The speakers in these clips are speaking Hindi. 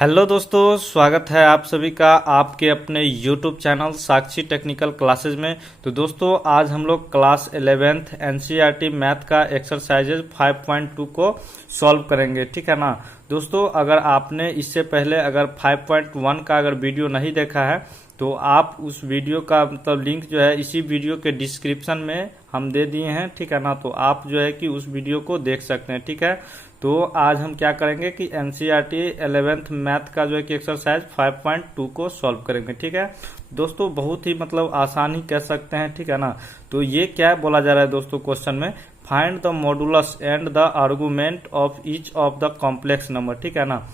हेलो दोस्तों, स्वागत है आप सभी का आपके अपने YouTube चैनल साक्षी टेक्निकल क्लासेज में। तो दोस्तों आज हम लोग क्लास 11th एनसीईआरटी मैथ का एक्सरसाइजेज 5.2 को सॉल्व करेंगे, ठीक है ना। दोस्तों अगर आपने इससे पहले अगर 5.1 का अगर वीडियो नहीं देखा है तो आप उस वीडियो का मतलब लिंक जो है इसी वीडियो के डिस्क्रिप्शन में हम दे दिए हैं, ठीक है ना। तो आप जो है कि उस वीडियो को देख सकते हैं, ठीक है। तो आज हम क्या करेंगे कि एनसीईआरटी 11th मैथ का जो है कि एक्सरसाइज 5.2 को सॉल्व करेंगे, ठीक है। दोस्तों बहुत ही मतलब आसान ही कह सकते हैं, ठीक है ना। तो ये क्या बोला जा रहा है दोस्तों क्वेश्चन में, find the modulus and the argument of each of the complex number, ठीक है ना।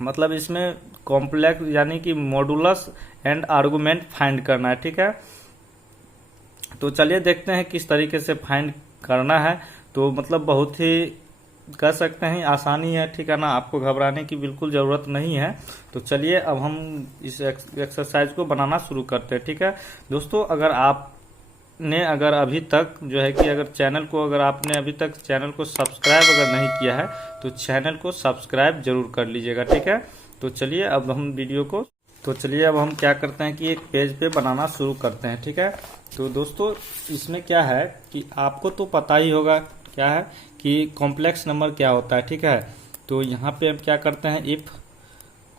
मतलब इसमें कॉम्प्लेक्स यानी कि मॉडुलस एंड आर्गुमेंट फाइंड करना है, ठीक है। तो चलिए देखते हैं किस तरीके से फाइंड करना है। तो मतलब बहुत ही कर सकते हैं आसानी है, ठीक है ना। आपको घबराने की बिल्कुल जरूरत नहीं है। तो चलिए अब हम इस एक्सरसाइज को बनाना शुरू करते हैं, ठीक है। दोस्तों अगर अभी तक जो है कि अगर आपने अभी तक चैनल को सब्सक्राइब अगर नहीं किया है तो चैनल को सब्सक्राइब जरूर कर लीजिएगा, ठीक है। तो चलिए अब हम क्या करते हैं कि एक पेज पे बनाना शुरू करते हैं, ठीक है। तो दोस्तों इसमें क्या है कि आपको तो पता ही होगा क्या है कि कॉम्प्लेक्स नंबर क्या होता है, ठीक है। तो यहाँ पे हम क्या करते हैं, इफ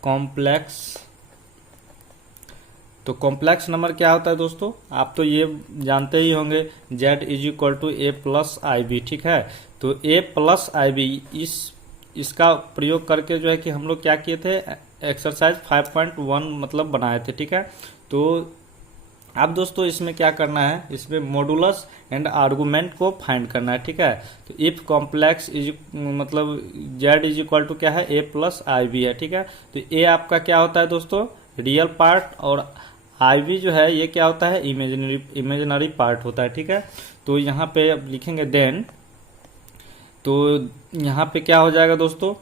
कॉम्प्लेक्स, तो कॉम्प्लेक्स नंबर क्या होता है दोस्तों, आप तो ये जानते ही होंगे, z is equal to a plus i b, ठीक है। तो a प्लस आई बी इसका प्रयोग करके जो है कि हम लोग क्या किए थे, एक्सरसाइज 5.1 मतलब बनाए थे, ठीक है। तो अब दोस्तों इसमें क्या करना है, इसमें मॉडुलस एंड आर्गुमेंट को फाइंड करना है, ठीक है। तो इफ कॉम्प्लेक्स इज मतलब z इज इक्वल टू क्या है, a प्लस आई बी है, ठीक है। तो a आपका क्या होता है दोस्तों, रियल पार्ट, और आई बी जो है ये क्या होता है, इमेजिनरी पार्ट होता है, ठीक है। तो यहाँ पे अब लिखेंगे देन, तो यहाँ पे क्या हो जाएगा दोस्तों,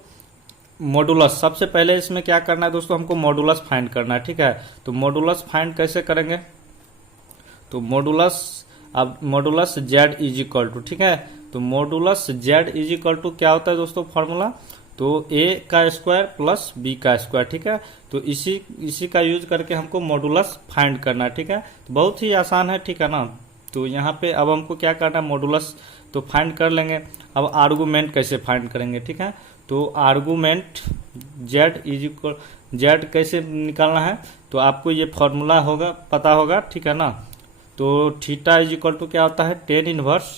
मॉडुलस। सबसे पहले इसमें क्या करना है दोस्तों, हमको मॉडुलस फाइंड करना है, ठीक है। तो मॉडुलस फाइंड कैसे करेंगे, तो modulus z is equal to, ठीक है। तो modulus z is equal to क्या होता है दोस्तों फॉर्मूला, तो a का स्क्वायर प्लस b का स्क्वायर, ठीक है। तो इसी का यूज करके हमको मॉडुलस फाइंड करना है, ठीक है। तो बहुत ही आसान है, ठीक है ना। तो यहाँ पे अब हमको क्या करना है, मॉडुलस तो फाइंड कर लेंगे। अब आर्गुमेंट कैसे फाइंड करेंगे, ठीक है। तो आर्गुमेंट z कैसे निकालना है, तो आपको ये फॉर्मूला होगा पता होगा, ठीक है ना। तो थीटा इज इक्वल टू क्या होता है, टेन इनवर्स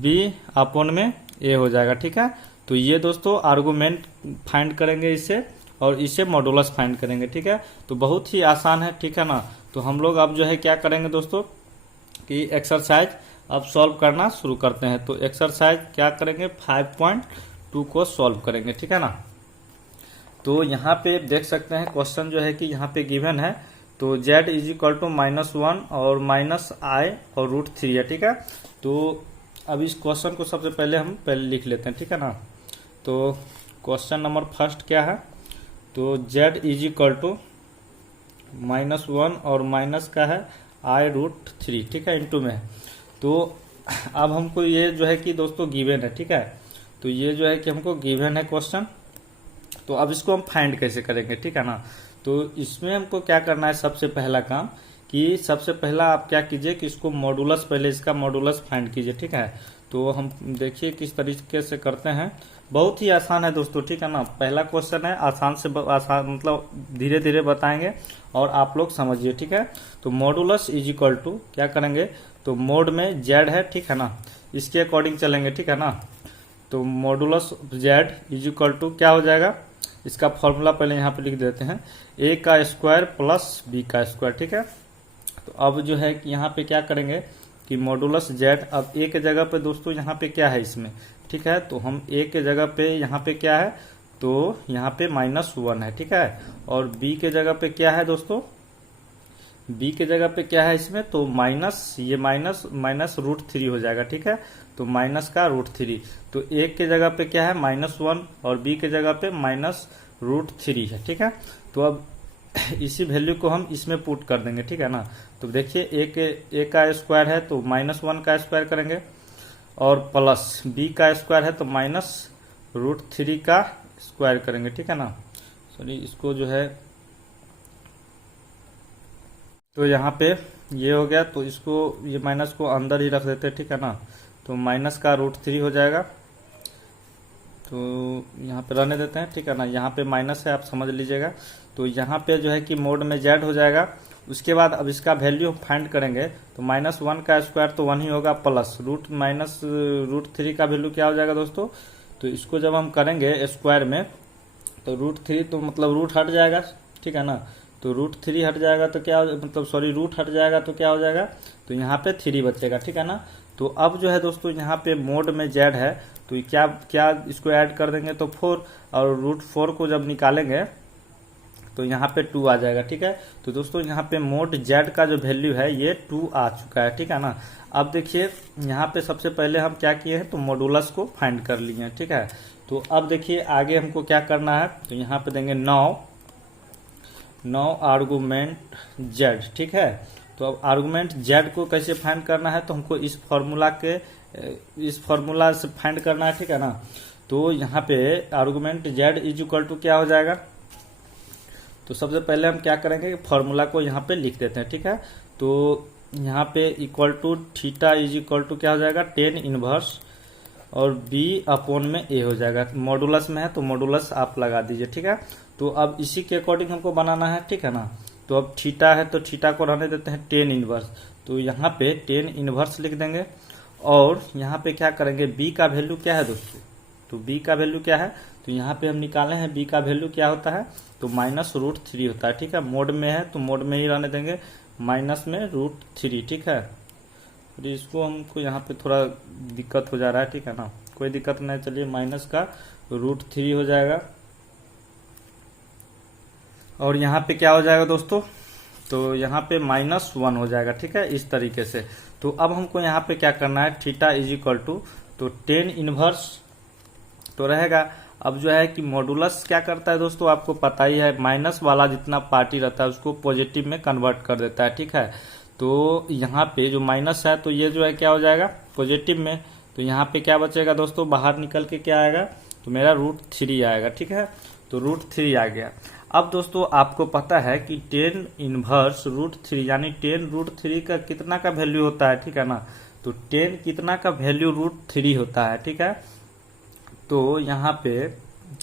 b अपॉन में a हो जाएगा, ठीक है। तो ये दोस्तों आर्गुमेंट फाइंड करेंगे इससे, और इससे मॉडुलस फाइंड करेंगे, ठीक है। तो बहुत ही आसान है, ठीक है ना। तो हम लोग अब जो है क्या करेंगे दोस्तों कि एक्सरसाइज अब सॉल्व करना शुरू करते हैं। तो एक्सरसाइज क्या करेंगे, 5.2 को सॉल्व करेंगे, ठीक है ना। तो यहाँ पे देख सकते हैं क्वेश्चन जो है कि यहाँ पे गिवन है, तो z इज इक्वल टू -1 और -i और √3 है, ठीक है। तो अब इस क्वेश्चन को सबसे पहले लिख लेते हैं, ठीक है ना। तो क्वेश्चन नंबर फर्स्ट क्या है, तो z इज इक्वल टू -1 और माइनस का है i√3, ठीक है, इनटू में। तो अब हमको ये जो है कि दोस्तों गिवन है, ठीक है। तो ये जो है कि हमको गिवन है क्वेश्चन, तो अब इसको हम फाइंड कैसे करेंगे, ठीक है ना। तो इसमें हमको क्या करना है, सबसे पहला काम कि सबसे पहला आप क्या कीजिए कि इसको मॉडुलस, पहले इसका मॉडुलस फाइंड कीजिए, ठीक है। तो हम देखिए किस तरीके से करते हैं, बहुत ही आसान है दोस्तों, ठीक है ना। पहला क्वेश्चन है, आसान से आसान मतलब धीरे धीरे बताएंगे और आप लोग समझिए, ठीक है। तो मॉडुलस इज इक्वल टू क्या करेंगे, तो मोड में z है, ठीक है ना, इसके अकॉर्डिंग चलेंगे, ठीक है ना। तो modulus z is equal to क्या हो जाएगा, इसका फॉर्मूला पहले यहाँ पे लिख देते हैं, a का स्क्वायर प्लस b का स्क्वायर, ठीक है। तो अब जो है कि यहाँ पे क्या करेंगे कि मॉडुलस z, अब a के जगह पे दोस्तों यहाँ पे क्या है इसमें, ठीक है। तो हम a के जगह पे यहाँ पे क्या है, तो यहाँ पे -1 है, ठीक है। और b के जगह पे क्या है दोस्तों, b के जगह पे क्या है इसमें, तो माइनस √3 हो जाएगा, ठीक है। तो माइनस का √3, तो a के जगह पे क्या है -1 और b के जगह पे -√3 है, ठीक है। तो अब इसी वैल्यू को हम इसमें पुट कर देंगे, ठीक है ना। तो देखिए a का स्क्वायर है तो -1 का स्क्वायर करेंगे, और प्लस b का स्क्वायर है तो -√3 का स्क्वायर करेंगे, ठीक है ना। सॉरी, इसको जो है, तो यहाँ पे ये हो गया, तो इसको ये माइनस को अंदर ही रख देते हैं, ठीक है ना। तो माइनस का √3 हो जाएगा, तो यहाँ पे रहने देते हैं, ठीक है ना। यहाँ पे माइनस है, आप समझ लीजिएगा। तो यहाँ पे जो है कि मोड में जेड हो जाएगा। उसके बाद अब इसका वैल्यू फाइंड करेंगे, तो -1 का स्क्वायर तो 1 ही होगा, प्लस √3 का वैल्यू क्या हो जाएगा दोस्तों। तो इसको जब हम करेंगे स्क्वायर में, तो √3 तो मतलब रूट हट जाएगा, ठीक है ना। तो √3 हट जाएगा तो क्या मतलब सॉरी रूट हट जाएगा तो क्या हो जाएगा, तो यहाँ पे 3 बचेगा, ठीक है ना। तो अब जो है दोस्तों यहाँ पे मोड में जेड है, तो क्या क्या इसको ऐड कर देंगे तो 4, और √4 को जब निकालेंगे तो यहाँ पे 2 आ जाएगा, ठीक है। तो दोस्तों यहाँ पे मोड जेड का जो वैल्यू है ये 2 आ चुका है, ठीक है ना। अब देखिए यहाँ पे सबसे पहले हम क्या किए हैं, तो मॉडुलस को फाइंड कर लिए हैं, ठीक है। तो अब देखिए आगे हमको क्या करना है, तो यहाँ पे देंगे 9 आर्गुमेंट जेड, ठीक है। तो अब आर्गुमेंट जेड को कैसे फाइंड करना है, तो हमको इस फॉर्मूला से फाइंड करना है, ठीक है ना। तो यहाँ पे argument z is equal to क्या हो जाएगा, तो सबसे पहले हम क्या करेंगे, फॉर्मूला को यहाँ पे लिख देते हैं, ठीक है। तो यहाँ पे equal to theta is equal to क्या हो जाएगा, 10 इनवर्स और b अपॉन में a हो जाएगा। मॉडुलस में है तो मॉडुलस आप लगा दीजिए, ठीक है। तो अब इसी के अकॉर्डिंग हमको बनाना है, ठीक है ना। तो अब थीटा है तो थीटा को रहने देते हैं 10 इनवर्स, तो यहाँ पे 10 इनवर्स लिख देंगे। और यहाँ पे क्या करेंगे, b का वैल्यू क्या है दोस्तों, तो b का वैल्यू क्या है, तो यहाँ पे हम निकाले हैं b का वैल्यू क्या होता है, तो -√3 होता है, ठीक है। मोड में है तो मोड में ही रहने देंगे, माइनस में √3, ठीक है। तो इसको हमको यहाँ पे थोड़ा दिक्कत हो जा रहा है, ठीक है ना, कोई दिक्कत नहीं, चलिए माइनस का √3 हो जाएगा। और यहाँ पे क्या हो जाएगा दोस्तों, तो यहाँ पे -1 हो जाएगा, ठीक है, इस तरीके से। तो अब हमको यहाँ पे क्या करना है, थीटा इज इक्वल टू, तो 10 इनवर्स तो रहेगा। अब जो है कि मॉडुलस क्या करता है दोस्तों, आपको पता ही है, माइनस वाला जितना पार्टी रहता है उसको पॉजिटिव में कन्वर्ट कर देता है, ठीक है। तो यहाँ पे जो माइनस है तो ये जो है क्या हो जाएगा पॉजिटिव में, तो यहाँ पे क्या बचेगा दोस्तों, बाहर निकल के क्या आएगा, तो मेरा √3 आएगा, ठीक है। तो √3 आ गया। अब दोस्तों आपको पता है कि 10 इनवर्स √3 यानी 10 √3 का कितना का वैल्यू होता है, ठीक है ना। तो 10 कितना का वैल्यू √3 होता है, ठीक है। तो यहाँ पे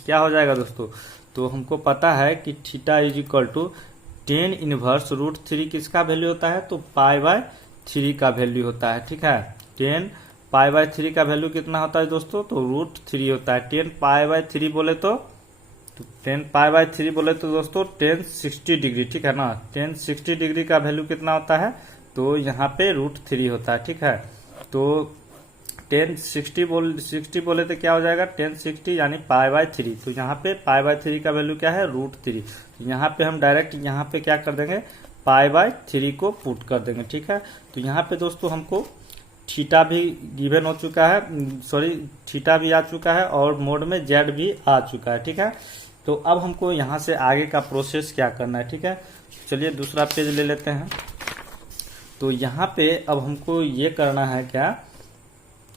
क्या हो जाएगा दोस्तों, तो हमको पता है कि theta is equal to 10 inverse √3 किसका वैल्यू होता है, तो π/3 का वैल्यू होता है, ठीक है। 10 π/3 का वैल्यू कितना होता है दोस्तों, तो √3 होता है। 10 π/3 बोले तो 10 π/3 बोले तो दोस्तों 10 60 डिग्री, ठीक है ना। 10 60 डिग्री का वैल्यू कितना होता है, तो यहाँ पे √3 होता है, ठीक है। तो 10 60 बोले तो क्या हो जाएगा, 10 60 यानी π/3, तो यहाँ पे π/3 का वैल्यू क्या है, √3। यहाँ पे हम डायरेक्ट यहाँ पे क्या कर देंगे, π/3 को पुट कर देंगे, ठीक है। तो यहाँ पे दोस्तों हमको थीटा भी गिवन हो चुका है, सॉरी थीटा भी आ चुका है और मोड में जेड भी आ चुका है, ठीक है। तो अब हमको यहाँ से आगे का प्रोसेस क्या करना है, ठीक है। चलिए दूसरा पेज ले लेते हैं। तो यहाँ पे अब हमको ये करना है क्या,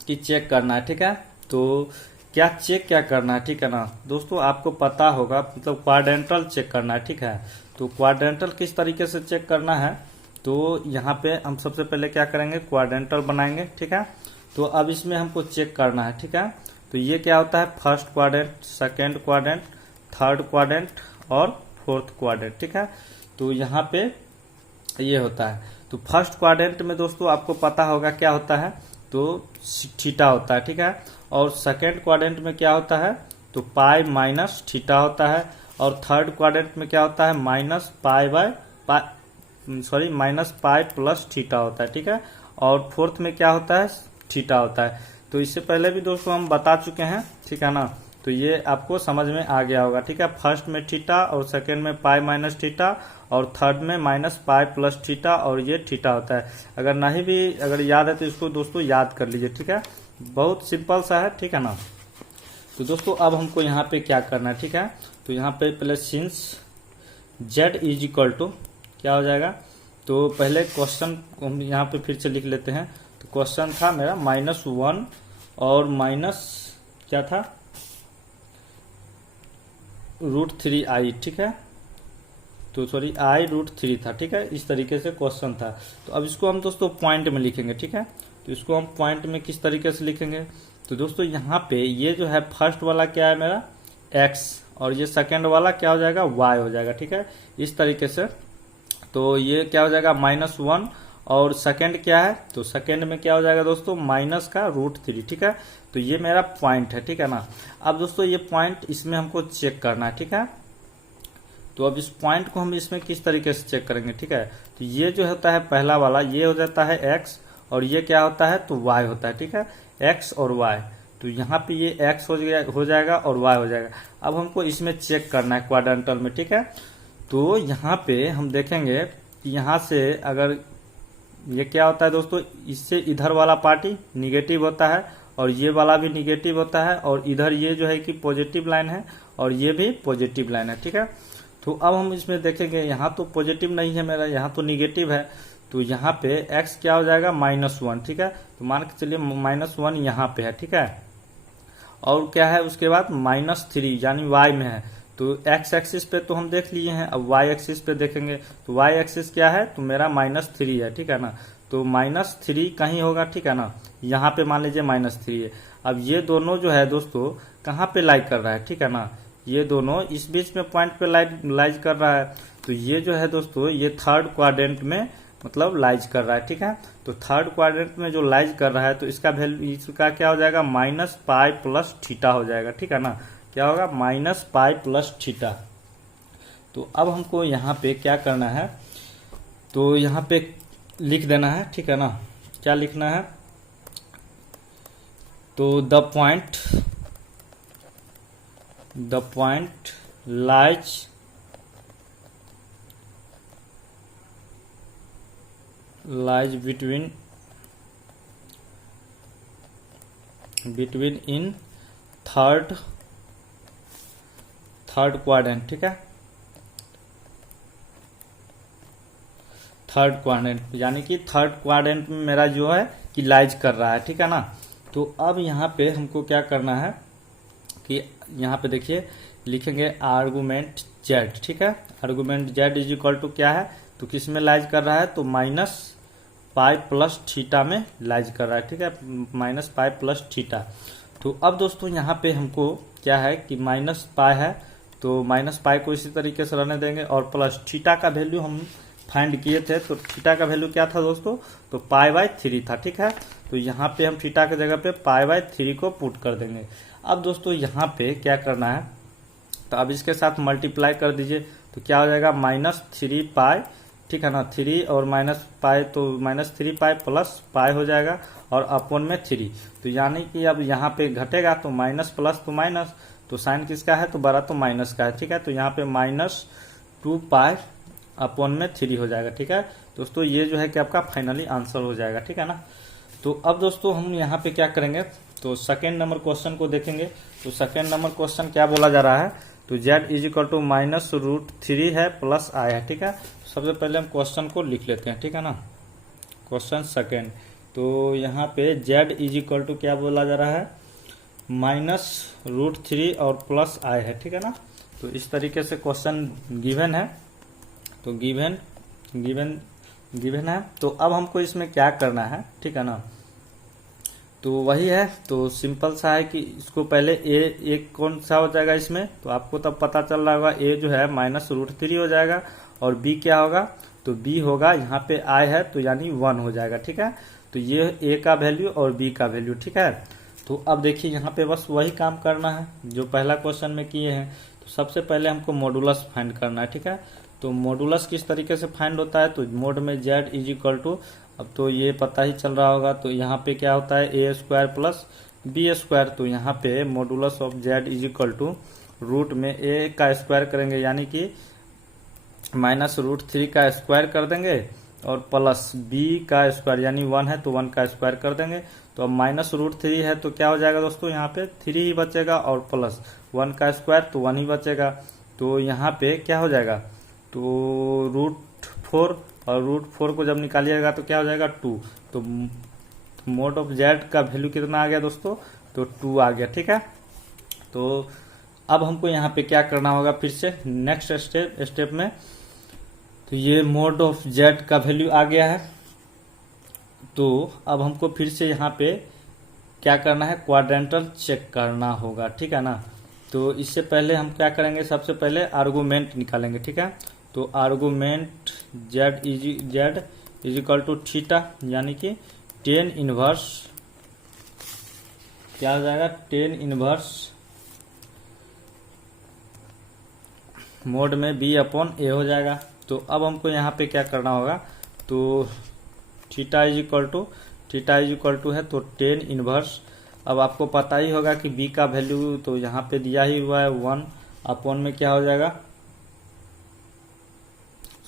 कि चेक करना है, ठीक है। तो क्या चेक क्या करना है, ठीक है ना दोस्तों, आपको पता होगा मतलब क्वाड्रेंटल चेक करना है, ठीक है। तो क्वाड्रेंटल किस तरीके से चेक करना है, तो यहाँ पे हम सबसे पहले क्या करेंगे, क्वाड्रेंटल बनाएंगे, ठीक है। तो अब इसमें हमको चेक करना है, ठीक है। तो ये क्या होता है, first quadrant, second quadrant, third quadrant और फोर्थ क्वाड्रेंट, ठीक है। तो यहाँ पे ये होता है। तो फर्स्ट क्वाड्रेंट में दोस्तों आपको पता होगा क्या होता है, तो थीटा होता है, ठीक है। और सेकेंड क्वाड्रेंट में क्या होता है, तो π-थीटा होता है। और थर्ड क्वाड्रेंट में क्या होता है, -π+थीटा होता है, ठीक है। और फोर्थ में क्या होता है, थीटा होता है। तो इससे पहले भी दोस्तों हम बता चुके हैं, ठीक है ना। तो ये आपको समझ में आ गया होगा, ठीक है। फर्स्ट में थीटा और सेकेंड में π-थीटा और थर्ड में -π+थीटा और ये थीटा होता है। अगर नहीं भी अगर याद है तो इसको दोस्तों याद कर लीजिए, ठीक है। बहुत सिंपल सा है, ठीक है ना। तो दोस्तों अब हमको यहाँ पे क्या करना है, ठीक है। तो यहाँ पे पहले since z is equal to क्या हो जाएगा, तो पहले क्वेश्चन हम यहाँ पे फिर से लिख लेते हैं। तो क्वेश्चन था मेरा -1 और माइनस क्या था, √3i, ठीक है। तो सॉरी i√3 था, ठीक है। इस तरीके से क्वेश्चन था। तो अब इसको हम दोस्तों पॉइंट में लिखेंगे, ठीक है। तो इसको हम पॉइंट में किस तरीके से लिखेंगे, तो दोस्तों यहाँ पे ये जो है फर्स्ट वाला क्या है मेरा x, और ये सेकेंड वाला क्या हो जाएगा y हो जाएगा, ठीक है। इस तरीके से तो ये क्या हो जाएगा -1, और सेकेंड क्या है, तो सेकेंड में क्या हो जाएगा दोस्तों माइनस का √3, ठीक है। तो ये मेरा पॉइंट है, ठीक है ना। अब दोस्तों ये पॉइंट इसमें हमको चेक करना है, ठीक है। तो अब इस पॉइंट को हम इसमें किस तरीके से चेक करेंगे, ठीक है। तो ये जो होता है पहला वाला, ये हो जाता है x, और ये क्या होता है तो y होता है, ठीक है। x और y, तो यहाँ पे ये x हो जाएगा और y हो जाएगा। अब हमको इसमें चेक करना है क्वाड्रेंटल में, ठीक है। तो यहाँ पे हम देखेंगे कि यहाँ से अगर ये क्या होता है दोस्तों, इससे इधर वाला पार्टी निगेटिव होता है और ये वाला भी निगेटिव होता है, और इधर ये जो है कि पॉजिटिव लाइन है और ये भी पॉजिटिव लाइन है, ठीक है। तो अब हम इसमें देखेंगे यहाँ तो पॉजिटिव नहीं है मेरा, यहाँ तो निगेटिव है। तो यहाँ पे x क्या हो जाएगा -1, ठीक है। तो मान के चलिए -1 यहाँ पे है, ठीक है। और क्या है उसके बाद -3 यानी y में है। तो x एक्सिस पे तो हम देख लिए हैं, अब y एक्सिस पे देखेंगे। तो y एक्सिस क्या है तो मेरा -3 है, ठीक है ना। तो -3 कहीं होगा, ठीक है ना। यहाँ पे मान लीजिए -3 है। अब ये दोनों जो है दोस्तों कहाँ पे लाइक कर रहा है, ठीक है ना। ये दोनों इस बीच में पॉइंट पे लाइज कर रहा है। तो ये जो है दोस्तों ये थर्ड क्वाड्रेंट में मतलब लाइज कर रहा है, ठीक है। तो थर्ड क्वाड्रेंट में जो लाइज कर रहा है तो इसका वैल्यू, इसका क्या हो जाएगा -π + थीटा हो जाएगा, ठीक है ना। क्या होगा -π + थीटा। तो अब हमको यहाँ पे क्या करना है, तो यहाँ पे लिख देना है, ठीक है ना। क्या लिखना है, तो the point lies between in third quadrant, ठीक है। थर्ड क्वाड्रेंट यानी कि थर्ड क्वाड्रेंट में मेरा जो है कि लाइज कर रहा है, ठीक है ना। तो अब यहाँ पे हमको क्या करना है कि यहाँ पे देखिए लिखेंगे आर्गुमेंट z, ठीक है। Argument z is equal to क्या है, तो किस में लाइज कर रहा है तो -π + थीटा में लाइज कर रहा है, ठीक है। -π + थीटा। तो अब दोस्तों यहाँ पे हमको क्या है कि -π है तो -π को इसी तरीके से रहने देंगे, और प्लस थीटा का वैल्यू हम फाइंड किए थे। तो थीटा का वैल्यू क्या था दोस्तों, तो π/3 था, ठीक है। तो यहाँ पे हम थीटा की जगह पे π/3 को पुट कर देंगे। अब दोस्तों यहाँ पे क्या करना है, तो अब इसके साथ मल्टीप्लाई कर दीजिए। तो क्या हो जाएगा -3π, ठीक है ना। 3 और -π तो -3π + π हो जाएगा, और अपॉन में 3। तो यानी कि अब यहाँ पे घटेगा तो माइनस प्लस तो माइनस, तो साइन किसका है तो बड़ा तो माइनस का है, ठीक है। तो यहाँ पे -2π अपॉन में 3 हो जाएगा, ठीक है दोस्तों। ये जो है कि आपका फाइनली आंसर हो जाएगा, ठीक है ना। तो अब दोस्तों हम यहाँ पे क्या करेंगे, तो सेकेंड नंबर क्वेश्चन को देखेंगे। तो सेकेंड नंबर क्वेश्चन क्या बोला जा रहा है, तो z इज इक्वल टू -√3 है प्लस i है, ठीक है। सबसे पहले हम क्वेश्चन को लिख लेते हैं, ठीक है ना। क्वेश्चन सेकेंड, तो यहाँ पे z इज इक्वल टू क्या बोला जा रहा है -√3 और प्लस i है, ठीक है ना। तो इस तरीके से क्वेश्चन गिवन है, तो गिवन है। तो अब हमको इसमें क्या करना है, ठीक है ना। तो वही है, तो सिंपल सा है कि इसको पहले ए कौन सा हो जाएगा इसमें, तो आपको तब पता चल रहा होगा ए जो है -√3 हो जाएगा, और बी क्या होगा तो बी होगा यहाँ पे i है तो यानी 1 हो जाएगा, ठीक है। तो ये ए का वैल्यू और बी का वैल्यू, ठीक है। तो अब देखिए यहाँ पे बस वही काम करना है जो पहला क्वेश्चन में किए हैं। तो सबसे पहले हमको मॉडुलस फाइंड करना है, ठीक है। तो मॉडुलस किस तरीके से फाइंड होता है, तो मोड में z इज इक्वल टू, अब तो ये पता ही चल रहा होगा, तो यहाँ पे क्या होता है a² + b²। तो यहाँ पे modulus of z is equal to root में a का स्क्वायर करेंगे यानी कि -√3 का स्क्वायर कर देंगे, और प्लस b का स्क्वायर यानी 1 है तो 1 का स्क्वायर कर देंगे। तो अब -√3 है तो क्या हो जाएगा दोस्तों, यहाँ पे 3 ही बचेगा, और प्लस 1 का स्क्वायर तो 1 ही बचेगा। तो यहाँ पे क्या हो जाएगा, तो √4, और √4 को जब निकालिएगा तो क्या हो जाएगा 2। तो मोड ऑफ z का वैल्यू कितना आ गया दोस्तों, तो 2 आ गया, ठीक है। तो अब हमको यहाँ पे क्या करना होगा, फिर से नेक्स्ट स्टेप में, तो ये मोड ऑफ जेड का वैल्यू आ गया है। तो अब हमको फिर से यहाँ पे क्या करना है, क्वाड्रेंटल चेक करना होगा, ठीक है ना। तो इससे पहले हम क्या करेंगे, सबसे पहले आर्गूमेंट निकालेंगे, ठीक है। तो argument z is equal to theta, यानी कि टेन इनवर्स क्या हो जाएगा, टेन इनवर्स मोड में बी अपॉन ए हो जाएगा। तो अब हमको यहाँ पे क्या करना होगा, तो थीटा इज इक्वल टू है तो टेन इनवर्स, अब आपको पता ही होगा कि बी का वैल्यू तो यहाँ पे दिया ही हुआ है 1 अपॉन में क्या हो जाएगा,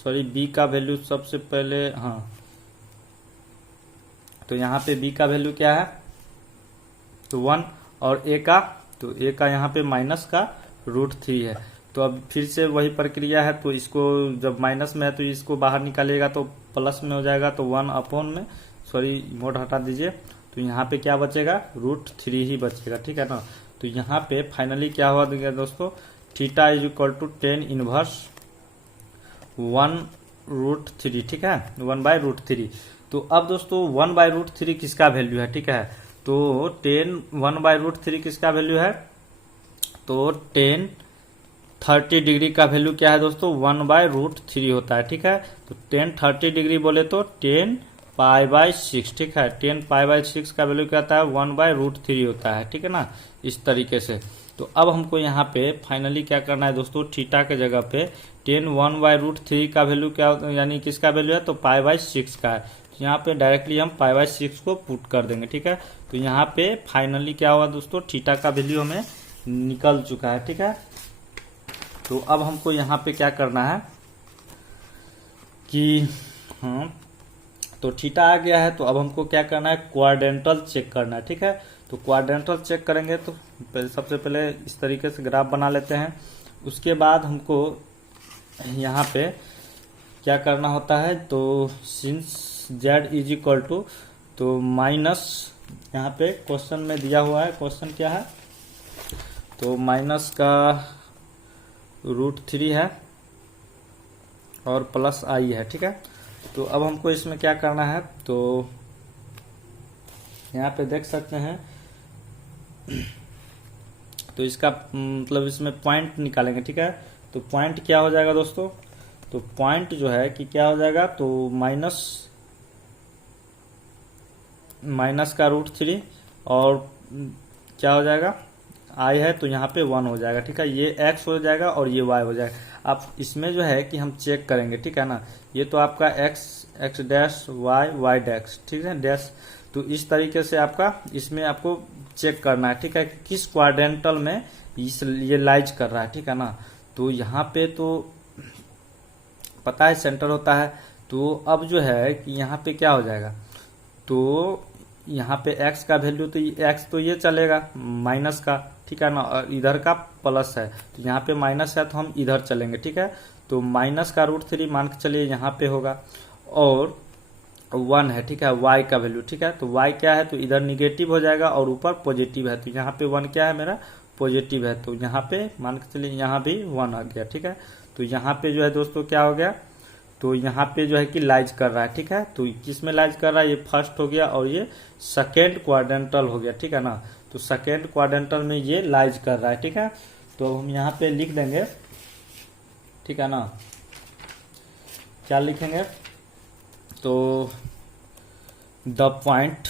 सॉरी बी का वैल्यू सबसे पहले, हाँ तो यहाँ पे बी का वैल्यू क्या है, तो 1, और ए का यहाँ पे माइनस का √3 है। तो अब फिर से वही प्रक्रिया है, तो इसको जब माइनस में है तो इसको बाहर निकालिएगा तो प्लस में हो जाएगा, तो 1 अपॉन में, सॉरी मोड हटा दीजिए, तो यहाँ पे क्या बचेगा, √3 ही बचेगा, ठीक है ना। तो यहाँ पे फाइनली क्या हुआ देखिए दोस्तों, theta is equal to tan inverse 1√3, ठीक है, 1/√3। तो अब दोस्तों 1/√3 किसका वैल्यू है, ठीक है। तो 1/√3 किसका वैल्यू है, तो 30 डिग्री का वैल्यू क्या है दोस्तों, 1/√3 होता है, ठीक है। तो 30 डिग्री बोले तो 10π/6, ठीक है, 10π/6 का वैल्यू क्या होता है, 1/√3 होता है, ठीक है ना, इस तरीके से। तो अब हमको यहाँ पे फाइनली क्या करना है दोस्तों, थीटा के जगह पे 1/√3 का वैल्यू क्या, यानी किसका वैल्यू है, तो π/6 का है। यहाँ पे डायरेक्टली हम π/6 को पुट कर देंगे, ठीक है। तो यहाँ पे फाइनली क्या हुआ दोस्तों, थीटा का वैल्यू हमें निकल चुका है, ठीक है। तो अब हमको यहाँ पे क्या करना है कि हाँ, तो थीटा आ गया है, तो अब हमको क्या करना है, क्वाड्रेंटल चेक करना है, ठीक है। तो क्वाड्रेंटल चेक करेंगे तो सबसे पहले इस तरीके से ग्राफ बना लेते हैं। उसके बाद हमको यहाँ पे क्या करना होता है, तो since z is equal to, तो माइनस, यहाँ पे क्वेश्चन में दिया हुआ है, क्वेश्चन क्या है, तो माइनस का √3 है और प्लस आई है, ठीक है। तो अब हमको इसमें क्या करना है, तो यहाँ पे देख सकते हैं, तो इसका मतलब इसमें पॉइंट निकालेंगे, ठीक है। तो पॉइंट क्या हो जाएगा दोस्तों, तो पॉइंट जो है कि क्या हो जाएगा, तो माइनस का √3 और क्या हो जाएगा, आई है तो यहाँ पे 1 हो जाएगा, ठीक है। ये x हो जाएगा और ये y हो जाएगा। अब इसमें जो है कि हम चेक करेंगे, ठीक है ना, ये तो आपका x डैश y डैश, ठीक है, डैश। तो इस तरीके से आपका इसमें आपको चेक करना है, ठीक है, कि किस क्वाड्रेंटल में ये लाइज कर रहा है, ठीक है ना। तो यहाँ पे तो पता है सेंटर होता है। तो अब जो है कि यहाँ पे क्या हो जाएगा, तो यहाँ पे x का वैल्यू, तो x तो ये चलेगा माइनस का, ठीक है ना, और इधर का प्लस है, तो यहाँ पे माइनस है तो हम इधर चलेंगे, ठीक है। तो माइनस का √3 मान के चलिए यहाँ पे होगा, और 1 है, ठीक है, y का वैल्यू, ठीक है। तो y क्या है, तो इधर निगेटिव हो जाएगा और ऊपर पॉजिटिव है, तो यहाँ पे 1 क्या है मेरा, पॉजिटिव है, तो यहाँ पे मान के चलिए यहाँ भी 1 आ गया, ठीक है। तो यहाँ पे जो है दोस्तों क्या हो गया, तो यहाँ पे जो है कि लाइज कर रहा है, ठीक है। तो किस में लाइज कर रहा है, ये फर्स्ट हो गया और ये सेकेंड क्वाड्रेंटल हो गया, ठीक है ना। तो सेकेंड क्वाड्रेंटल में ये लाइज कर रहा है, ठीक है। तो अब हम यहाँ पे लिख देंगे, ठीक है ना, क्या लिखेंगे, तो the point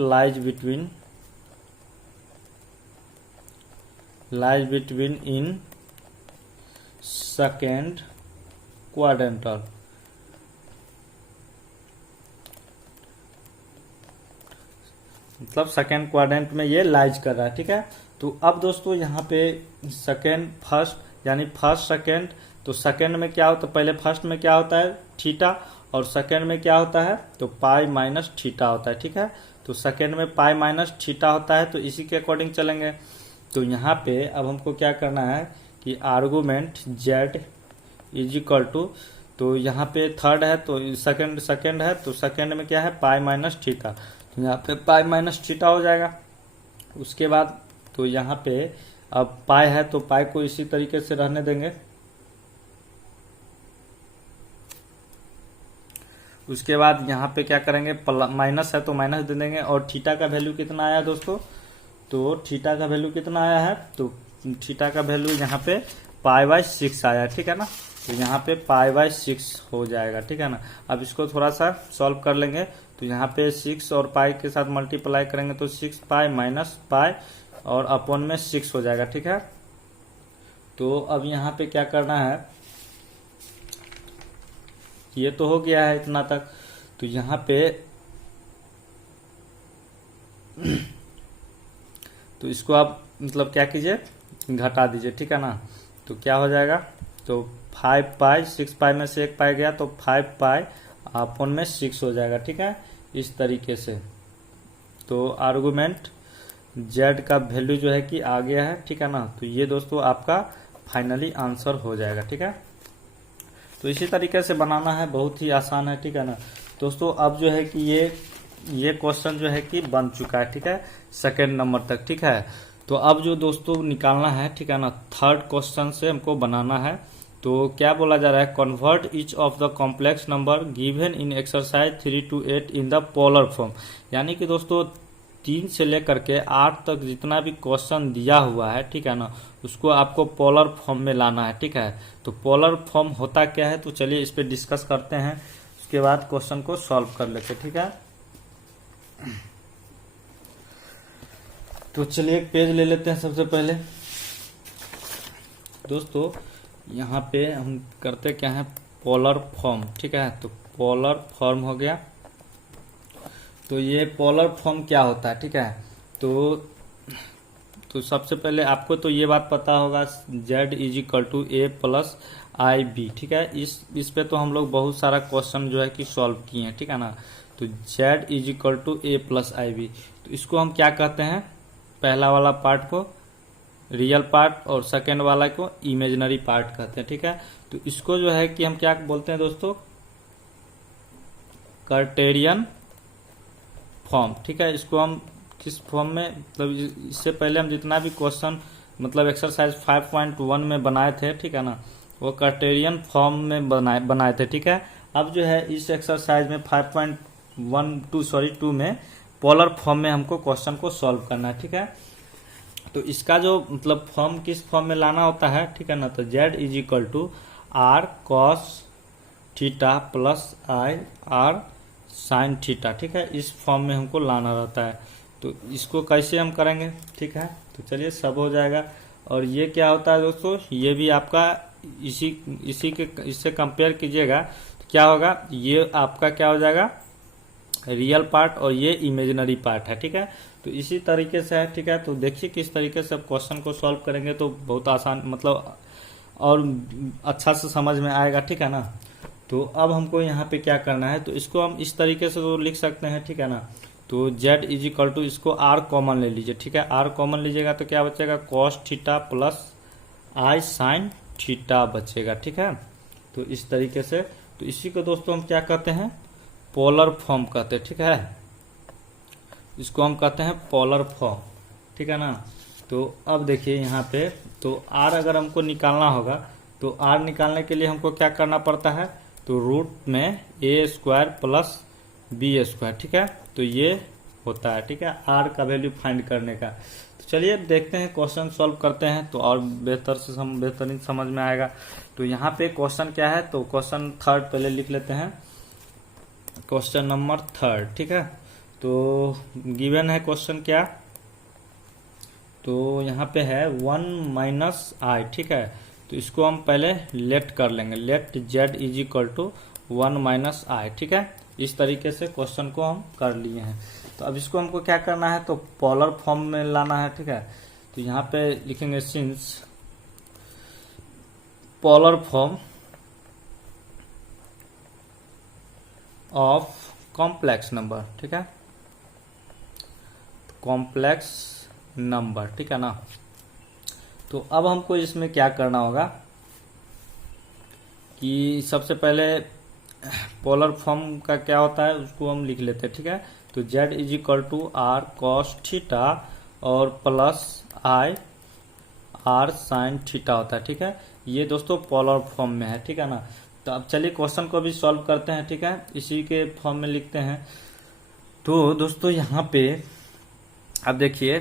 lies between in second quadrantal, मतलब सेकेंड क्वाड्रेंट में ये लाइज कर रहा है, ठीक है। तो अब दोस्तों यहाँ पे सेकेंड फर्स्ट, यानी फर्स्ट सेकेंड, तो सेकेंड में क्या होता है, पहले फर्स्ट में क्या होता है, थीटा, और सेकेंड में क्या होता है, तो π-θ होता है, ठीक है। तो सेकेंड में π-θ होता है, तो इसी के अकॉर्डिंग चलेंगे। तो यहाँ पे अब हमको क्या करना है कि argument z is equal to, तो यहाँ पे थर्ड है तो सेकेंड है, तो सेकेंड में क्या है, π-θ, तो यहाँ पे π-θ हो जाएगा। उसके बाद तो यहाँ पे अब पाई है तो पाई को इसी तरीके से रहने देंगे। उसके बाद यहाँ पे क्या करेंगे, माइनस है तो माइनस दे देंगे। और थीटा का वैल्यू कितना आया दोस्तों, तो थीटा का वैल्यू कितना आया है, तो थीटा का वैल्यू यहाँ पे π/6 आया, ठीक है ना। तो यहाँ पे π/6 हो जाएगा, ठीक है ना। अब इसको थोड़ा सा सॉल्व कर लेंगे। तो यहाँ पे 6 और पाई के साथ मल्टीप्लाई करेंगे तो 6π माइनस पाई और अपॉन में 6 हो जाएगा, ठीक है। तो अब यहाँ पे क्या करना है, ये तो हो गया है इतना तक। तो यहाँ पे तो इसको आप मतलब क्या कीजिए, घटा दीजिए, ठीक है ना। तो क्या हो जाएगा, तो 5π 6π में से 1 पाई गया तो 5π अपॉन में 6 हो जाएगा, ठीक है, इस तरीके से। तो आर्गुमेंट z का वैल्यू जो है कि आ गया है, ठीक है ना। तो ये दोस्तों आपका फाइनली आंसर हो जाएगा, ठीक है। तो इसी तरीके से बनाना है, बहुत ही आसान है, ठीक है ना दोस्तों। अब जो है कि ये क्वेश्चन जो है कि बन चुका है, ठीक है, सेकेंड नंबर तक, ठीक है। तो अब जो दोस्तों निकालना है, ठीक है ना, थर्ड क्वेश्चन से हमको बनाना है। तो क्या बोला जा रहा है, convert each of the complex number given in exercise 3 to 8 in the polar form. यानी कि दोस्तों 3 से लेकर के 8 तक जितना भी क्वेश्चन दिया हुआ है, ठीक है ना, उसको आपको पोलर फॉर्म में लाना है, ठीक है। तो पोलर फॉर्म होता क्या है, तो चलिए इस पे डिस्कस करते हैं, उसके बाद क्वेश्चन को सॉल्व कर लेते हैं, ठीक है। तो चलिए एक पेज ले लेते हैं सबसे पहले दोस्तों। यहाँ पे हम करते क्या है, पोलर फॉर्म, ठीक है। तो पोलर फॉर्म हो गया। तो ये पोलर फॉर्म क्या होता है, ठीक है। तो सबसे पहले आपको तो ये बात पता होगा, z = a + ib, ठीक है। इस पे तो हम लोग बहुत सारा क्वेश्चन जो है कि सॉल्व किए हैं, ठीक है ना। तो z = a + ib, तो इसको हम क्या कहते हैं, पहला वाला पार्ट को रियल पार्ट और सेकेंड वाला को इमेजिनरी पार्ट कहते हैं, ठीक है। तो इसको जो है कि हम क्या बोलते हैं दोस्तों, कार्टेशियन फॉर्म, ठीक है। इसको हम किस फॉर्म में, मतलब इससे पहले हम जितना भी क्वेश्चन मतलब एक्सरसाइज 5.1 में बनाए थे, ठीक है ना, वो कार्टेशियन फॉर्म में बनाए थे, ठीक है। अब जो है इस एक्सरसाइज में 2 में पोलर फॉर्म में हमको क्वेश्चन को सॉल्व करना है, ठीक है। तो इसका जो मतलब फॉर्म किस फॉर्म में लाना होता है, ठीक है ना। तो z = r cos theta + i r sin theta, ठीक है, इस फॉर्म में हमको लाना रहता है। तो इसको कैसे हम करेंगे, ठीक है। तो चलिए सब हो जाएगा। और ये क्या होता है दोस्तों, ये भी आपका इससे कंपेयर कीजिएगा तो क्या होगा, ये आपका क्या हो जाएगा, रियल पार्ट और ये इमेजिनरी पार्ट है, ठीक है। तो इसी तरीके से है, ठीक है। तो देखिए किस तरीके से आप क्वेश्चन को सॉल्व करेंगे तो बहुत आसान मतलब और अच्छा से समझ में आएगा, ठीक है ना। तो अब हमको यहाँ पे क्या करना है, तो इसको हम इस तरीके से तो लिख सकते हैं, ठीक है ना। तो z = इसको r कॉमन ले लीजिए, ठीक है। r कॉमन लीजिएगा तो क्या बचेगा, cos theta + i sin theta बचेगा, ठीक है। तो इस तरीके से, तो इसी को दोस्तों हम क्या कहते हैं, पोलर फॉर्म कहते हैं, ठीक है। इसको हम कहते हैं पोलर फॉर्म, ठीक है ना। तो अब देखिए यहाँ पे, तो r अगर हमको निकालना होगा तो r निकालने के लिए हमको क्या करना पड़ता है, तो रूट में a² + b², ठीक है। तो ये होता है, ठीक है, r का वैल्यू फाइंड करने का। तो चलिए देखते हैं, क्वेश्चन सॉल्व करते हैं तो और बेहतरीन समझ में आएगा। तो यहाँ पे क्वेश्चन क्या है, तो क्वेश्चन थर्ड पहले लिख लेते हैं, क्वेश्चन नंबर थर्ड, ठीक है। तो गिवन है क्वेश्चन क्या, तो यहाँ पे है 1 - i, ठीक है। तो इसको हम पहले लेट कर लेंगे, लेट z = 1 - i, ठीक है। इस तरीके से क्वेश्चन को हम कर लिए हैं। तो अब इसको हमको क्या करना है, तो पोलर फॉर्म में लाना है, ठीक है। तो यहाँ पे लिखेंगे since polar form of complex number, ठीक है, कॉम्प्लेक्स नंबर, ठीक है ना। तो अब हमको इसमें क्या करना होगा कि सबसे पहले पोलर फॉर्म का क्या होता है उसको हम लिख लेते हैं, ठीक है। तो z = r cos थीटा और plus i r sine theta होता है, ठीक है। ये दोस्तों पोलर फॉर्म में है, ठीक है ना। तो अब चलिए क्वेश्चन को भी सॉल्व करते हैं, ठीक है, इसी के फॉर्म में लिखते हैं। तो दोस्तों यहाँ पे अब देखिए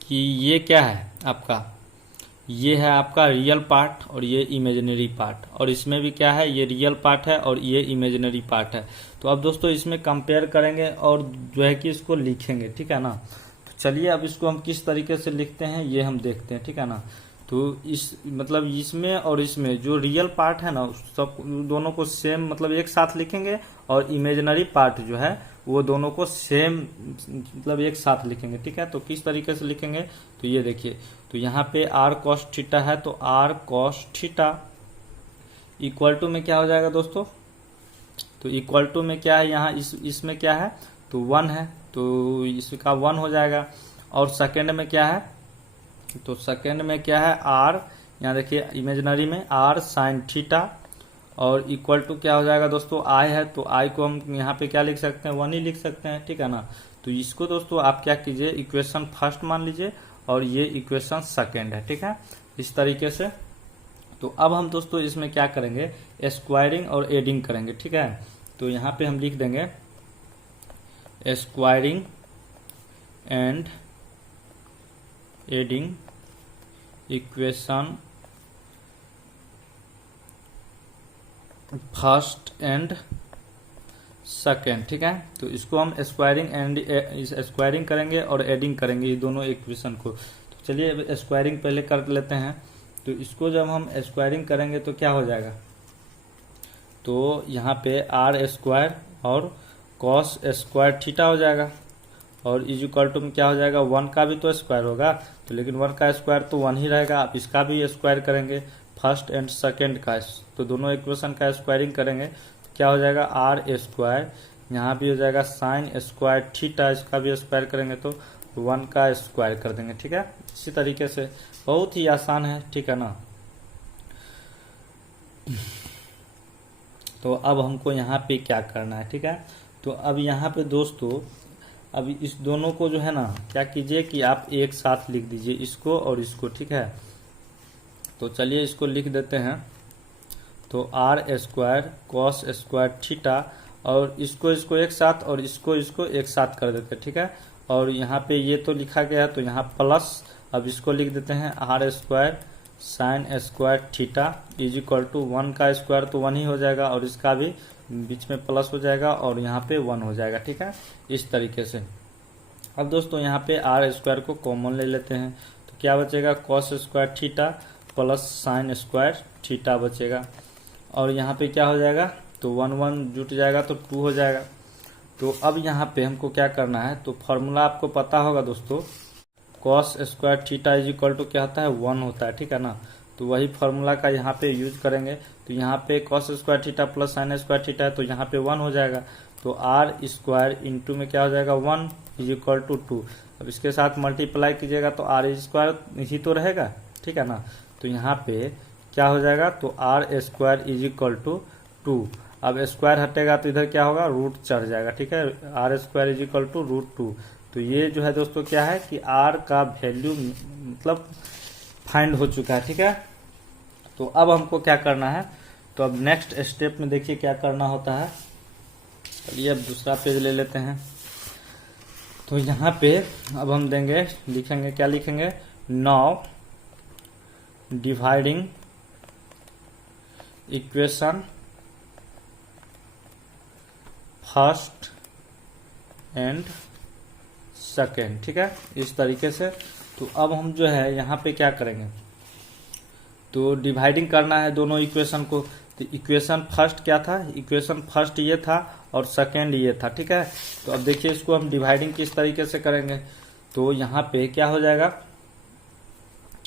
कि ये क्या है आपका, ये है आपका रियल पार्ट और ये इमेजिनरी पार्ट, और इसमें भी क्या है, ये रियल पार्ट है और ये इमेजिनरी पार्ट है। तो अब दोस्तों इसमें कंपेयर करेंगे और जो है कि इसको लिखेंगे, ठीक है ना। तो चलिए अब इसको हम किस तरीके से लिखते हैं ये हम देखते हैं, ठीक है ना। तो इस मतलब इसमें और इसमें जो रियल पार्ट है ना सब दोनों को सेम मतलब एक साथ लिखेंगे, और इमेजिनरी पार्ट जो है वो दोनों को सेम मतलब एक साथ लिखेंगे, ठीक है। तो किस तरीके से लिखेंगे, तो ये देखिए, तो यहाँ पे आर कॉस थीटा है, तो r cos theta equal to में क्या हो जाएगा दोस्तों, तो इक्वल टू में क्या है यहाँ इसमें क्या है, तो 1 है, तो इसका 1 हो जाएगा। और सेकेंड में क्या है, तो सेकेंड में क्या है आर, यहाँ देखिए इमेजिनरी में आर साइन थीटा, और इक्वल टू क्या हो जाएगा दोस्तों आई है, तो आई को हम यहाँ पे क्या लिख सकते हैं, 1 ही लिख सकते हैं, ठीक है ना। तो इसको दोस्तों आप क्या कीजिए, इक्वेशन फर्स्ट मान लीजिए और ये इक्वेशन सेकेंड है, ठीक है, इस तरीके से। तो अब हम दोस्तों इसमें क्या करेंगे, स्क्वायरिंग और एडिंग करेंगे, ठीक है। तो यहाँ पे हम लिख देंगे squaring and adding equation first and second, ठीक है। तो इसको हम स्क्वायरिंग करेंगे और एडिंग करेंगे ये दोनों इक्वेशन को। तो चलिए अब स्क्वायरिंग पहले कर लेते हैं। तो इसको जब हम स्क्वायरिंग करेंगे तो क्या हो जाएगा, तो यहाँ पे आर स्क्वायर और कॉस स्क्वायर थीटा हो जाएगा, और इज इक्वल टू में क्या हो जाएगा, 1 का भी तो स्क्वायर होगा, तो लेकिन 1 का स्क्वायर तो 1 ही रहेगा। आप इसका भी स्क्वायर करेंगे फर्स्ट एंड सेकेंड का, तो दोनों इक्वेशन का स्क्वायरिंग करेंगे तो क्या हो जाएगा आर स्क्वायर, यहाँ भी हो जाएगा साइन स्क्वायर थीटा, इसका भी स्क्वायर करेंगे तो 1 का स्क्वायर कर देंगे, ठीक है। इसी तरीके से बहुत ही आसान है, ठीक है ना। तो अब हमको यहाँ पे क्या करना है, ठीक है। तो अब यहाँ पे दोस्तों अब इस दोनों को जो है ना क्या कीजिए कि आप एक साथ लिख दीजिए, इसको और इसको, ठीक है। तो चलिए इसको लिख देते हैं, तो r square cos square theta, और इसको एक साथ और इसको एक साथ कर देते हैं, ठीक है। और यहाँ पे ये तो लिखा गया है तो यहाँ प्लस, अब इसको लिख देते हैं r square sine square theta is equal to 1 का स्क्वायर तो 1 ही हो जाएगा, और इसका भी बीच में प्लस हो जाएगा और यहाँ पे 1 हो जाएगा, ठीक है, इस तरीके से। अब दोस्तों यहाँ पे आर स्क्वायर को कॉमन ले लेते हैं, तो क्या बचेगा cos square theta plus sign square theta बचेगा, और यहाँ पे क्या हो जाएगा, तो 1 1 जुट जाएगा तो 2 हो जाएगा। तो अब यहाँ पे हमको क्या करना है, तो फॉर्मूला आपको पता होगा दोस्तों, cos square theta is equal to क्या होता है 1 होता है, ठीक है ना। तो वही फॉर्मूला का यहाँ पे यूज करेंगे, तो यहाँ पे cos square theta plus sign square theta है तो यहाँ पे 1 हो जाएगा, तो आर स्क्वायर इंटू में क्या हो जाएगा 1 इज इक्वल टू 2। अब इसके साथ मल्टीप्लाई कीजिएगा तो आर स्क्वायर ही तो रहेगा, ठीक है ना। तो यहाँ पे क्या हो जाएगा, तो r square is equal to 2। अब स्क्वायर हटेगा तो इधर क्या होगा, रूट चढ़ जाएगा, ठीक है, r square is equal to root 2। तो ये जो है दोस्तों क्या है कि आर का वैल्यू मतलब फाइंड हो चुका है, ठीक है। तो अब हमको क्या करना है, तो अब नेक्स्ट स्टेप में देखिए क्या करना होता है। चलिए अब दूसरा पेज ले लेते हैं। तो यहाँ पे अब हम देंगे, लिखेंगे, क्या लिखेंगे, now dividing equation first and second, ठीक है, इस तरीके से। तो अब हम जो है यहाँ पे क्या करेंगे, तो डिवाइडिंग करना है दोनों इक्वेशन को। तो इक्वेशन फर्स्ट क्या था, इक्वेशन फर्स्ट ये था और सेकेंड ये था, ठीक है। तो अब देखिए इसको हम डिवाइडिंग किस तरीके से करेंगे, तो यहाँ पे क्या हो जाएगा,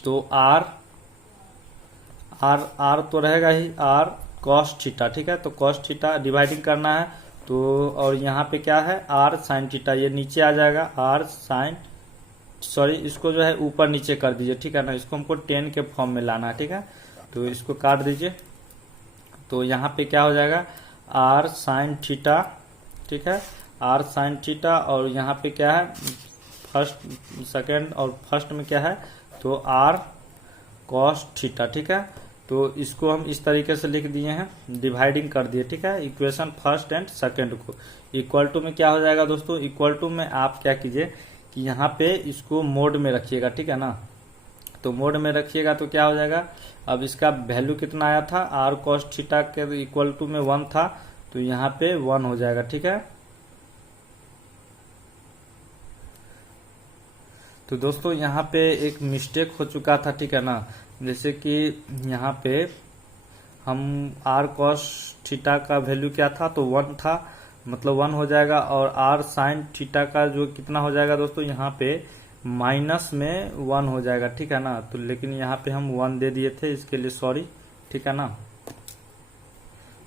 तो आर तो रहेगा ही आर कॉस थीटा, ठीक है। तो कॉस थीटा डिवाइडिंग करना है, तो और यहाँ पे क्या है आर साइन थीटा, ये नीचे आ जाएगा आर साइन, सॉरी इसको जो है ऊपर नीचे कर दीजिए, ठीक है ना। इसको हमको 10 के फॉर्म में लाना है, ठीक है। तो इसको काट दीजिए, तो यहाँ पे क्या हो जाएगा आर साइन थीटा, ठीक है, आर साइन थीटा, और यहाँ पे क्या है फर्स्ट सेकेंड और फर्स्ट में क्या है तो आर कॉस थीटा, ठीक है। तो इसको हम इस तरीके से लिख दिए हैं, डिवाइडिंग कर दिए, ठीक है, इक्वेशन फर्स्ट एंड सेकेंड को। इक्वल टू में क्या हो जाएगा दोस्तों, इक्वल टू में आप क्या कीजिए कि यहाँ पे इसको मोड में रखिएगा, ठीक है ना। तो मोड में रखिएगा तो क्या हो जाएगा, अब इसका वैल्यू कितना आया था, आर कॉस थीटा के इक्वल टू में 1 था, तो यहाँ पे 1 हो जाएगा, ठीक है। तो दोस्तों यहाँ पे एक मिस्टेक हो चुका था, ठीक है ना। जैसे कि यहाँ पे हम आर कॉस थीटा का वैल्यू क्या था तो 1 था, मतलब 1 हो जाएगा, और आर साइन थीटा का जो कितना हो जाएगा दोस्तों यहाँ पे माइनस में 1 हो जाएगा, ठीक है ना। तो लेकिन यहाँ पे हम 1 दे दिए थे, इसके लिए सॉरी, ठीक है ना।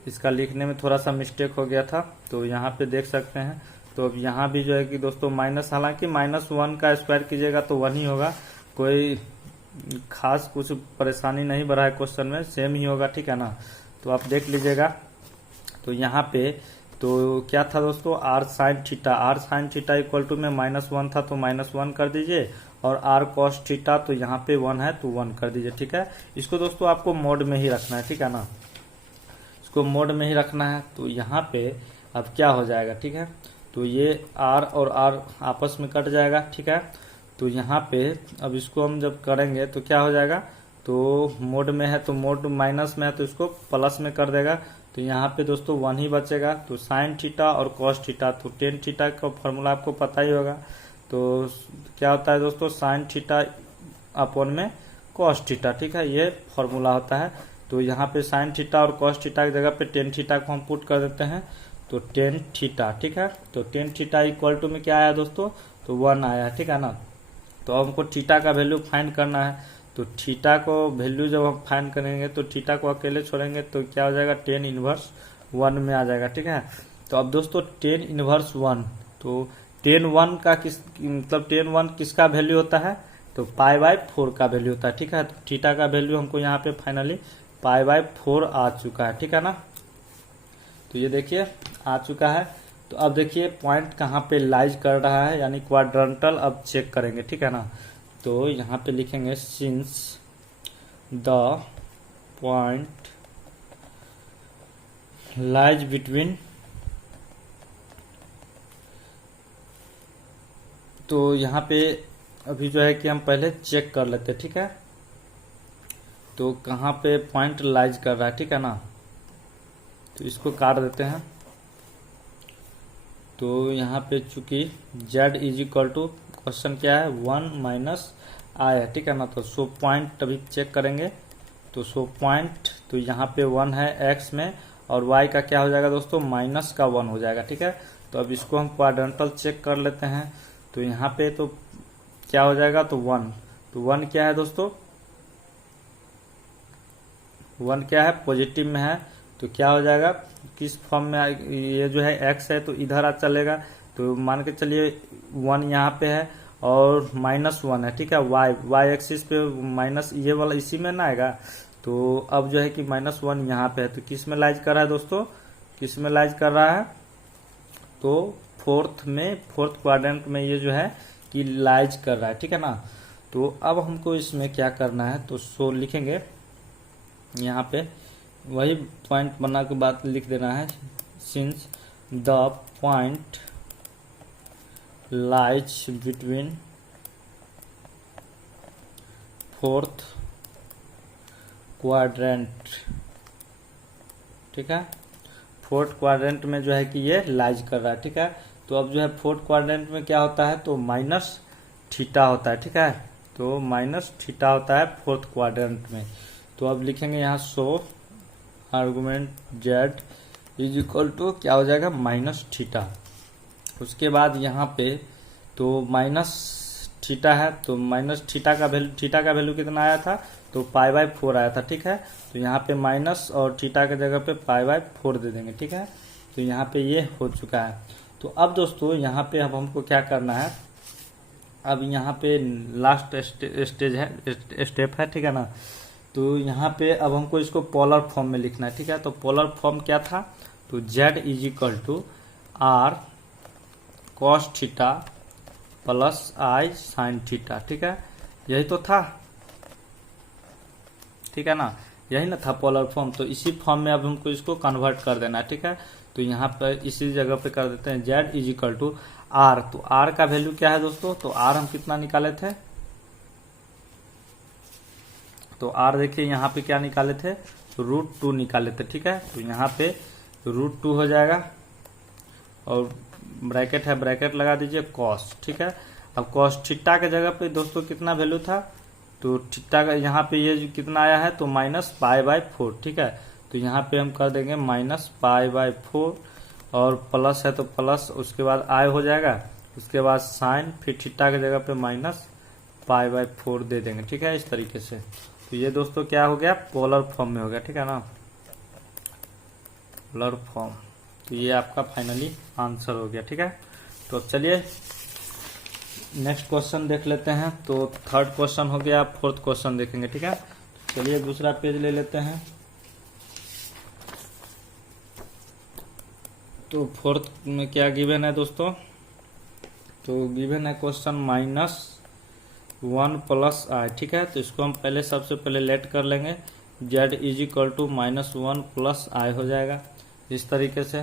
इसका लिखने में थोड़ा सा मिस्टेक हो गया था, तो यहाँ पे देख सकते हैं। तो अब यहाँ भी जो है कि दोस्तों माइनस, हालांकि -1 का स्क्वायर कीजिएगा तो 1 ही होगा, कोई खास कुछ परेशानी नहीं बढ़ा है क्वेश्चन में, सेम ही होगा, ठीक है ना। तो आप देख लीजिएगा। तो यहाँ पे तो क्या था दोस्तों, r sine theta equal to में -1 था तो -1 कर दीजिए, और आर कॉस थीटा तो यहाँ पे 1 है तो 1 कर दीजिए, ठीक है। इसको दोस्तों आपको मोड में ही रखना है, ठीक है ना, इसको मोड में ही रखना है। तो यहाँ पे अब क्या हो जाएगा, ठीक है, तो ये आर और आर आपस में कट जाएगा, ठीक है। तो यहाँ पे अब इसको हम जब करेंगे तो क्या हो जाएगा, तो मोड में है तो मोड माइनस में है तो इसको प्लस में कर देगा, तो यहाँ पे दोस्तों 1 ही बचेगा। तो साइन थीटा और कॉस थीटा, तो टेन थीटा का फॉर्मूला आपको पता ही होगा। तो क्या होता है दोस्तों, साइन थीटा अपॉन में कॉस थीटा, ठीक है, ये फॉर्मूला होता है। तो यहाँ पे साइन थीटा और कॉस थीटा की जगह पे टेन थीटा को हम पुट कर देते हैं, तो टेन थीटा, ठीक है। तो टेन थीटा इक्वल टू में क्या आया दोस्तों, तो 1 आया, ठीक है ना। तो अब हमको थीटा का वैल्यू फाइंड करना है, तो थीटा को वैल्यू जब हम फाइंड करेंगे तो थीटा को अकेले छोड़ेंगे तो क्या हो जाएगा, टेन इनवर्स 1 में आ जाएगा, ठीक है। तो अब दोस्तों टेन इनवर्स 1, तो टेन 1 का मतलब टेन 1 किसका वैल्यू होता है, तो π/4 का वैल्यू होता है, ठीक है। तो थीटा का वैल्यू हमको यहाँ पे फाइनली π/4 आ चुका है, ठीक है ना। तो ये देखिए आ चुका है। तो अब देखिए पॉइंट कहाँ पे लाइज कर रहा है, यानी क्वाड्रेंटल अब चेक करेंगे, ठीक है ना। तो यहाँ पे लिखेंगे since the point lies between, तो यहाँ पे अभी जो है कि हम पहले चेक कर लेते, ठीक है। तो कहाँ पे पॉइंट लाइज कर रहा है, ठीक है ना। तो इसको काट देते हैं। तो यहाँ पे चूंकि z is equal to question क्या है 1 माइनस आई है, ठीक है ना। तो सो पॉइंट अभी चेक करेंगे, तो सो पॉइंट तो यहाँ पे 1 है x में, और y का क्या हो जाएगा दोस्तों, माइनस का 1 हो जाएगा, ठीक है। तो अब इसको हम क्वाड्रेंटल चेक कर लेते हैं। तो यहाँ पे तो क्या हो जाएगा, तो 1, तो 1 क्या है दोस्तों, 1 क्या है, पॉजिटिव में है, तो क्या हो जाएगा, किस फॉर्म में ये जो है x है तो इधर आ चलेगा, तो मान के चलिए 1 यहाँ पे है और -1 है, ठीक है। y एक्सिस पे माइनस ये वाला इसी में ना आएगा, तो अब जो है कि -1 यहाँ पे है, तो किस में लाइज कर रहा है दोस्तों, किस में लाइज कर रहा है, तो फोर्थ क्वाड्रेंट में ये जो है कि लाइज कर रहा है, ठीक है ना। तो अब हमको इसमें क्या करना है, तो सो लिखेंगे यहाँ पे वही पॉइंट बना के बाद लिख देना है, since the point lies between fourth quadrant, ठीक है। फोर्थ क्वाड्रेंट में जो है कि ये लाइज कर रहा है, ठीक है। तो अब जो है फोर्थ क्वाड्रेंट में क्या होता है, तो माइनस थीटा होता है, ठीक है। तो माइनस थीटा होता है फोर्थ क्वाड्रेंट में। तो अब लिखेंगे यहाँ so argument z is equal to क्या हो जाएगा, माइनस थीटा। उसके बाद यहाँ पे तो माइनस थीटा है, तो माइनस थीटा का वैल्यू कितना आया था, तो π/4 आया था, ठीक है। तो यहाँ पे माइनस और थीटा के जगह पे π/4 दे देंगे, ठीक है। तो यहाँ पे ये हो चुका है। तो अब दोस्तों यहाँ पे अब हमको क्या करना है, अब यहाँ पे लास्ट स्टेप है, ठीक है ना। तो यहाँ पे अब हमको इसको पोलर फॉर्म में लिखना है, ठीक है। तो पोलर फॉर्म क्या था, तो z is equal to r cos theta plus i sine theta, ठीक है, यही तो था, ठीक है ना, यही ना था पोलर फॉर्म। तो इसी फॉर्म में अब हमको इसको कन्वर्ट कर देना है, ठीक है। तो यहाँ पर इसी जगह पे कर देते हैं z is equal to r. तो r का वैल्यू क्या है दोस्तों, तो r हम कितना निकाले थे, तो r देखिए यहाँ पे क्या निकाले थे, √2 निकाले थे, ठीक है। तो यहाँ पे √2 हो जाएगा और ब्रैकेट है, ब्रैकेट लगा दीजिए कॉस, ठीक है। अब कॉस थीटा के जगह पे दोस्तों कितना वैल्यू था, तो थीटा का यहाँ पे ये जो कितना आया है, तो -π/4, ठीक है। तो यहाँ पे हम कर देंगे -π/4 और प्लस है तो प्लस, उसके बाद आई हो जाएगा, उसके बाद साइन, फिर थीटा की जगह पे -π/4 दे देंगे, ठीक है, इस तरीके से। तो ये दोस्तों क्या हो गया, पोलर फॉर्म में हो गया, ठीक है ना, पोलर फॉर्म। तो ये आपका फाइनली आंसर हो गया, ठीक है। तो चलिए नेक्स्ट क्वेश्चन देख लेते हैं। तो थर्ड क्वेश्चन हो गया, फोर्थ क्वेश्चन देखेंगे, ठीक है। चलिए दूसरा पेज ले लेते हैं। तो फोर्थ में क्या गिवन है दोस्तों, तो गिवन है क्वेश्चन -1 + i, ठीक है। तो इसको हम पहले सबसे पहले लेट कर लेंगे, z is equal to -1 + i हो जाएगा इस तरीके से।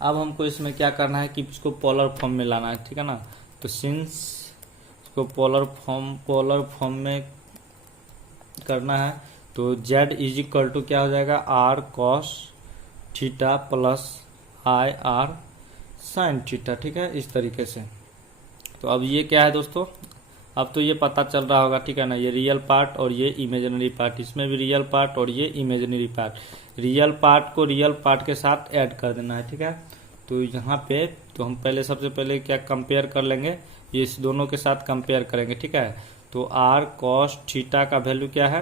अब हमको इसमें क्या करना है कि इसको पोलर फॉर्म में लाना है, ठीक है ना। तो सिंस इसको पोलर फॉर्म में करना है, तो z इज इक्वल टू क्या हो जाएगा, r cos theta plus i r sin theta, ठीक है, इस तरीके से। तो अब ये क्या है दोस्तों, अब तो ये पता चल रहा होगा, ठीक है ना, ये रियल पार्ट और ये इमेजिनरी पार्ट, इसमें भी रियल पार्ट और ये इमेजिनरी पार्ट। रियल पार्ट को रियल पार्ट के साथ ऐड कर देना है, ठीक है। तो यहाँ पे तो हम पहले सबसे पहले क्या कंपेयर कर लेंगे, ये इस दोनों के साथ कंपेयर करेंगे, ठीक है। तो r cos थीटा का वैल्यू क्या है,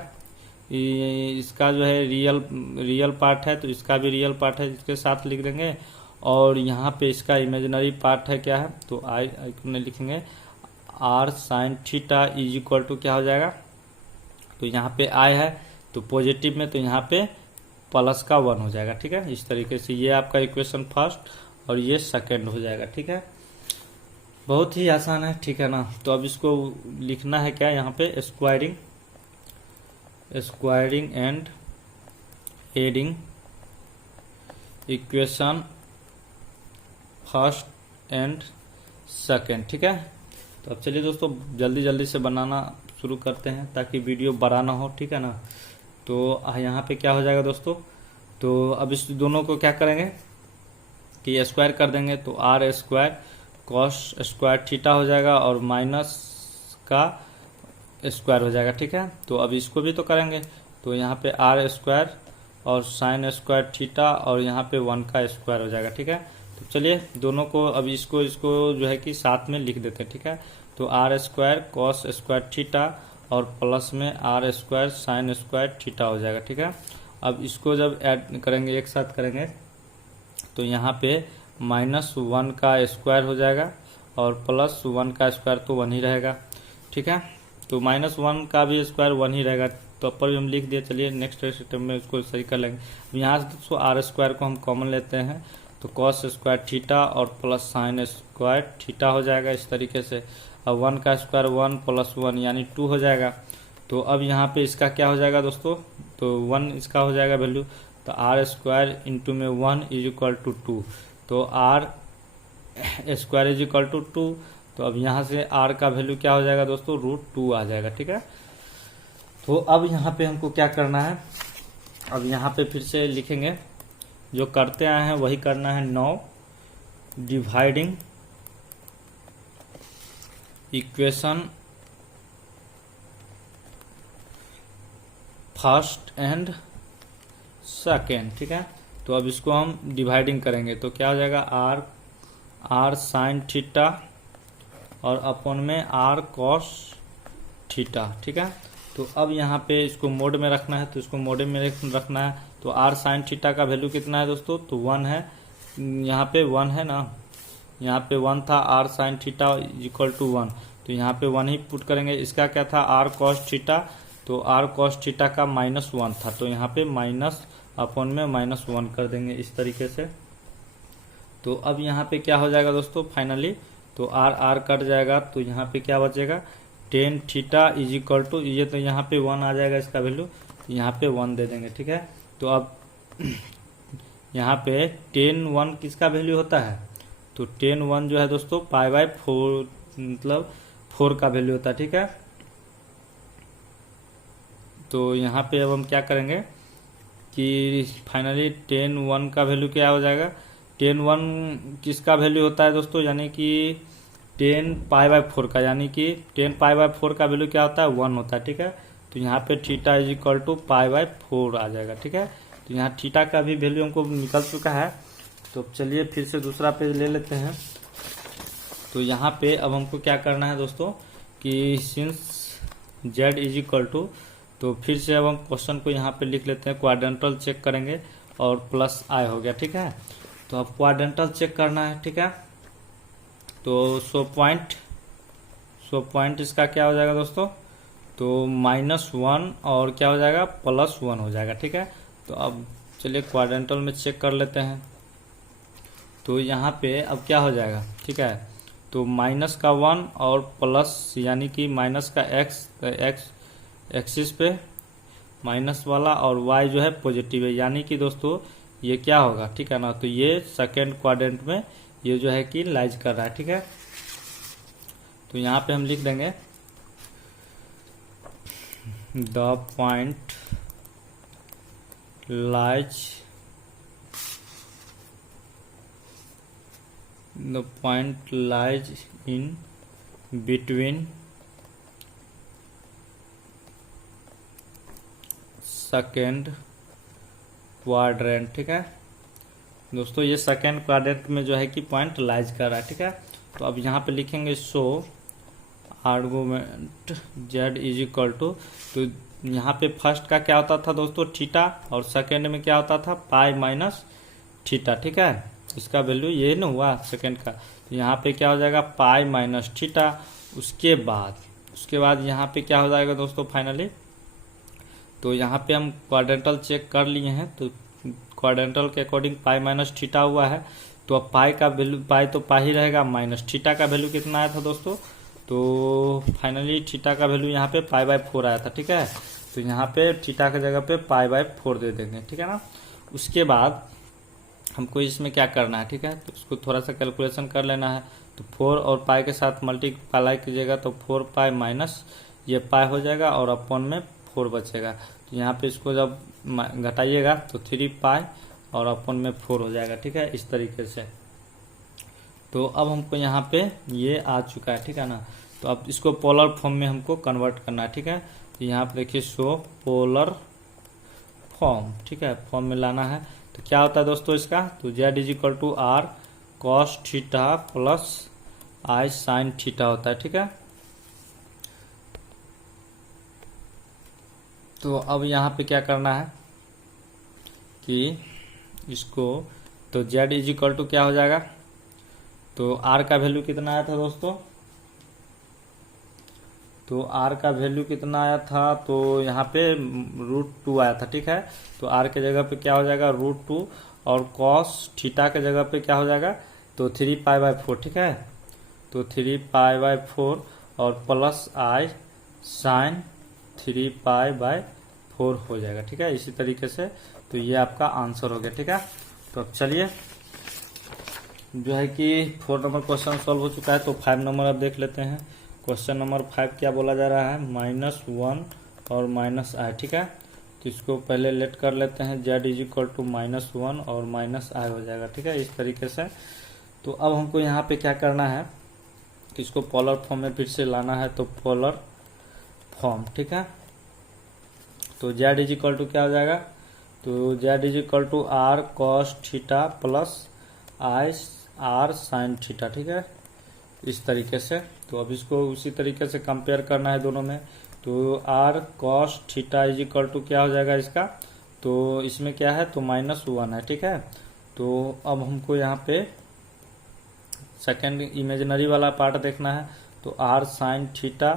इसका जो है रियल पार्ट है, तो इसका भी रियल पार्ट है, इसके साथ लिख देंगे। और यहाँ पे इसका इमेजिनरी पार्ट है क्या है, तो आई में लिखेंगे r sin theta is equal to क्या हो जाएगा, तो यहाँ पे i है तो पॉजिटिव में, तो यहाँ पे प्लस का 1 हो जाएगा, ठीक है, इस तरीके से। ये आपका इक्वेशन फर्स्ट और ये सेकंड हो जाएगा, ठीक है, बहुत ही आसान है, ठीक है ना। तो अब इसको लिखना है क्या, यहाँ पे squaring and adding equation first and second, ठीक है। तो अब चलिए दोस्तों जल्दी जल्दी से बनाना शुरू करते हैं ताकि वीडियो बड़ा ना हो, ठीक है ना। तो यहाँ पे क्या हो जाएगा दोस्तों, तो अब इस दोनों को क्या करेंगे कि स्क्वायर कर देंगे, तो r square cos square theta हो जाएगा और माइनस का स्क्वायर हो जाएगा, ठीक है। तो अब इसको भी तो करेंगे, तो यहाँ पे r स्क्वायर और साइन स्क्वायर थीटा और यहाँ पे 1 का स्क्वायर हो जाएगा, ठीक है। तो चलिए दोनों को अब इसको जो है कि साथ में लिख देते हैं, ठीक है। तो r square cos square theta और प्लस में r square sine square theta हो जाएगा, ठीक है। अब इसको जब ऐड करेंगे, एक साथ करेंगे, तो यहाँ पे -1 का स्क्वायर हो जाएगा और +1 का स्क्वायर तो 1 ही रहेगा, ठीक है। तो -1 का भी स्क्वायर 1 ही रहेगा, तो ऊपर भी हम लिख दिए। चलिए नेक्स्ट स्टेप में इसको सही कर लेंगे। यहाँ से दोस्तों r स्क्वायर को हम कॉमन लेते हैं, तो cos स्क्वायर थीटा और प्लस साइन स्क्वायर थीटा हो जाएगा इस तरीके से। अब 1 का स्क्वायर 1 + 1 यानी 2 हो जाएगा। तो अब यहाँ पे इसका क्या हो जाएगा दोस्तों, तो 1 इसका हो जाएगा वैल्यू, तो r स्क्वायर इंटू में 1 इज इक्वल टू 2, तो r square is equal to 2। तो अब यहाँ से r का वैल्यू क्या हो जाएगा दोस्तों, √2 आ जाएगा, ठीक है। तो अब यहाँ पे हमको क्या करना है, अब यहाँ पे फिर से लिखेंगे, जो करते आए हैं वही करना है। 9 dividing equation first and second, ठीक है। तो अब इसको हम डिवाइडिंग करेंगे, तो क्या हो जाएगा, r साइन थीटा और अपॉन में r cos थीटा, ठीक है। तो अब यहाँ पे इसको मोड में रखना है, तो इसको मोड में रखना है। तो r साइन थीटा का वैल्यू कितना है दोस्तों, तो 1 है, यहाँ पे 1 है ना, यहाँ पे 1 था, r sine theta equal to 1, तो यहाँ पे 1 ही पुट करेंगे। इसका क्या था, r cos थीटा, तो r cos थीटा का -1 था, तो यहाँ पे माइनस अपॉन में -1 कर देंगे इस तरीके से। तो अब यहाँ पे क्या हो जाएगा दोस्तों, फाइनली तो आर आर कट जाएगा, तो यहाँ पे क्या बचेगा, tan theta is equal to, ये तो यहाँ पे 1 आ जाएगा इसका वैल्यू, यहाँ पे 1 दे देंगे, ठीक है। तो अब यहाँ पे टेन 1 किसका वैल्यू होता है, तो टेन 1 जो है दोस्तों पाई बाय 4 मतलब 4 का वैल्यू होता है, ठीक है। तो यहाँ पे अब हम क्या करेंगे कि फाइनली टेन 1 का वैल्यू क्या हो जाएगा, टेन 1 किसका वैल्यू होता है दोस्तों, यानी कि 10 पाई बाय 4 का, यानी कि 10 पाई बाय 4 का वैल्यू क्या होता है, 1 होता है, ठीक है। तो यहाँ पे theta is equal to pi by 4 आ जाएगा, ठीक है। तो यहाँ थीटा का भी वैल्यू हमको निकल चुका है। तो चलिए फिर से दूसरा पेज ले लेते हैं। तो यहाँ पे अब हमको क्या करना है दोस्तों कि since z is equal to, तो फिर से अब हम क्वेश्चन को यहाँ पे लिख लेते हैं, क्वाड्रेंटल चेक करेंगे और प्लस आई हो गया, ठीक है। तो अब क्वाड्रेंटल चेक करना है, ठीक है। तो सो पॉइंट इसका क्या हो जाएगा दोस्तों, तो -1 और क्या हो जाएगा, +1 हो जाएगा, ठीक है। तो अब चलिए क्वाड्रेंटल में चेक कर लेते हैं। तो यहाँ पे अब क्या हो जाएगा, ठीक है। तो माइनस का 1 और प्लस, यानी कि माइनस का x एक्सिस पे माइनस वाला और y जो है पॉजिटिव है, यानी कि दोस्तों ये क्या होगा, ठीक है ना। तो ये सेकेंड क्वाड्रेंट में ये जो है कि लाइज कर रहा है, ठीक है। तो यहाँ पे हम लिख देंगे the point lies in between second quadrant, ठीक है दोस्तों। ये सेकेंड क्वाड्रेंट में जो है कि पॉइंट लाइज कर रहा है, ठीक है। तो अब यहाँ पे लिखेंगे so argument z is equal to, तो यहाँ पे फर्स्ट का क्या होता था दोस्तों, थीटा, और सेकेंड में क्या होता था, पाई माइनस थीटा, ठीक है। इसका वैल्यू ये न हुआ सेकेंड का, तो यहाँ पे क्या हो जाएगा, पाई माइनस थीटा। उसके बाद यहाँ पे क्या हो जाएगा दोस्तों फाइनली, तो यहाँ पे हम क्वाड्रेंटल चेक कर लिए हैं, तो क्वाड्रेंटल के अकॉर्डिंग पाई माइनस थीटा हुआ है। तो अब पाई का वैल्यू, पाई तो पाई ही रहेगा, माइनस थीटा का वैल्यू कितना आया था दोस्तों, तो फाइनली थीटा का वैल्यू यहाँ पे पाई बाय 4 आया था, ठीक है। तो यहाँ पे थीटा की जगह पे पाई बाय 4 दे देंगे, ठीक है ना। उसके बाद हमको इसमें क्या करना है, ठीक है, तो उसको थोड़ा सा कैलकुलेशन कर लेना है। तो 4 और पाई के साथ मल्टीप्लाई कीजिएगा, तो 4 पाई माइनस ये पाई हो जाएगा और अपॉन में 4 बचेगा। तो यहाँ पे इसको जब घटाइएगा तो 3 पाई और अपॉन में 4 हो जाएगा, ठीक है, इस तरीके से। तो अब हमको यहाँ पे ये आ चुका है, ठीक है ना। तो अब इसको पोलर फॉर्म में हमको कन्वर्ट करना है, ठीक है। तो यहाँ पे देखिए सो पोलर फॉर्म, ठीक है, फॉर्म में लाना है। तो क्या होता है दोस्तों इसका, तो z is equal to r cos theta plus i sine theta होता है, ठीक है। तो अब यहाँ पे क्या करना है कि इसको, तो z इज इक्वल टू क्या हो जाएगा, तो r का वैल्यू कितना आया था दोस्तों, तो r का वैल्यू कितना आया था, तो यहाँ पे √2 आया था, ठीक है। तो r के जगह पे क्या हो जाएगा, √2, और cos थीटा के जगह पे क्या हो जाएगा, तो 3 पाई बाय 4, ठीक है। तो 3 पाई बाय 4 और plus i sine 3 pi by 4 हो जाएगा, ठीक है, इसी तरीके से। तो ये आपका आंसर हो गया, ठीक है। तो अब चलिए जो है कि 4 नंबर क्वेश्चन सॉल्व हो चुका है। तो 5 नंबर अब देख लेते हैं। क्वेश्चन नंबर 5 क्या बोला जा रहा है, -1 और -i, ठीक है। तो इसको पहले लेट कर लेते हैं, z इज इक्वल टू -1 और -i हो जाएगा, ठीक है, इस तरीके से। तो अब हमको यहाँ पे क्या करना है, तो इसको पोलर फॉर्म में फिर से लाना है, तो पोलर फॉर्म, ठीक है। तो z इज इक्वल टू क्या हो जाएगा, तो z is equal to r cos theta plus i r sine theta, ठीक है, इस तरीके से। तो अब इसको उसी तरीके से कंपेयर करना है दोनों में। तो r cos theta is equal to क्या हो जाएगा इसका, तो इसमें क्या है, तो -1 है, ठीक है। तो अब हमको यहाँ पे सेकेंड इमेजिनरी वाला पार्ट देखना है। तो आर साइन थीटा,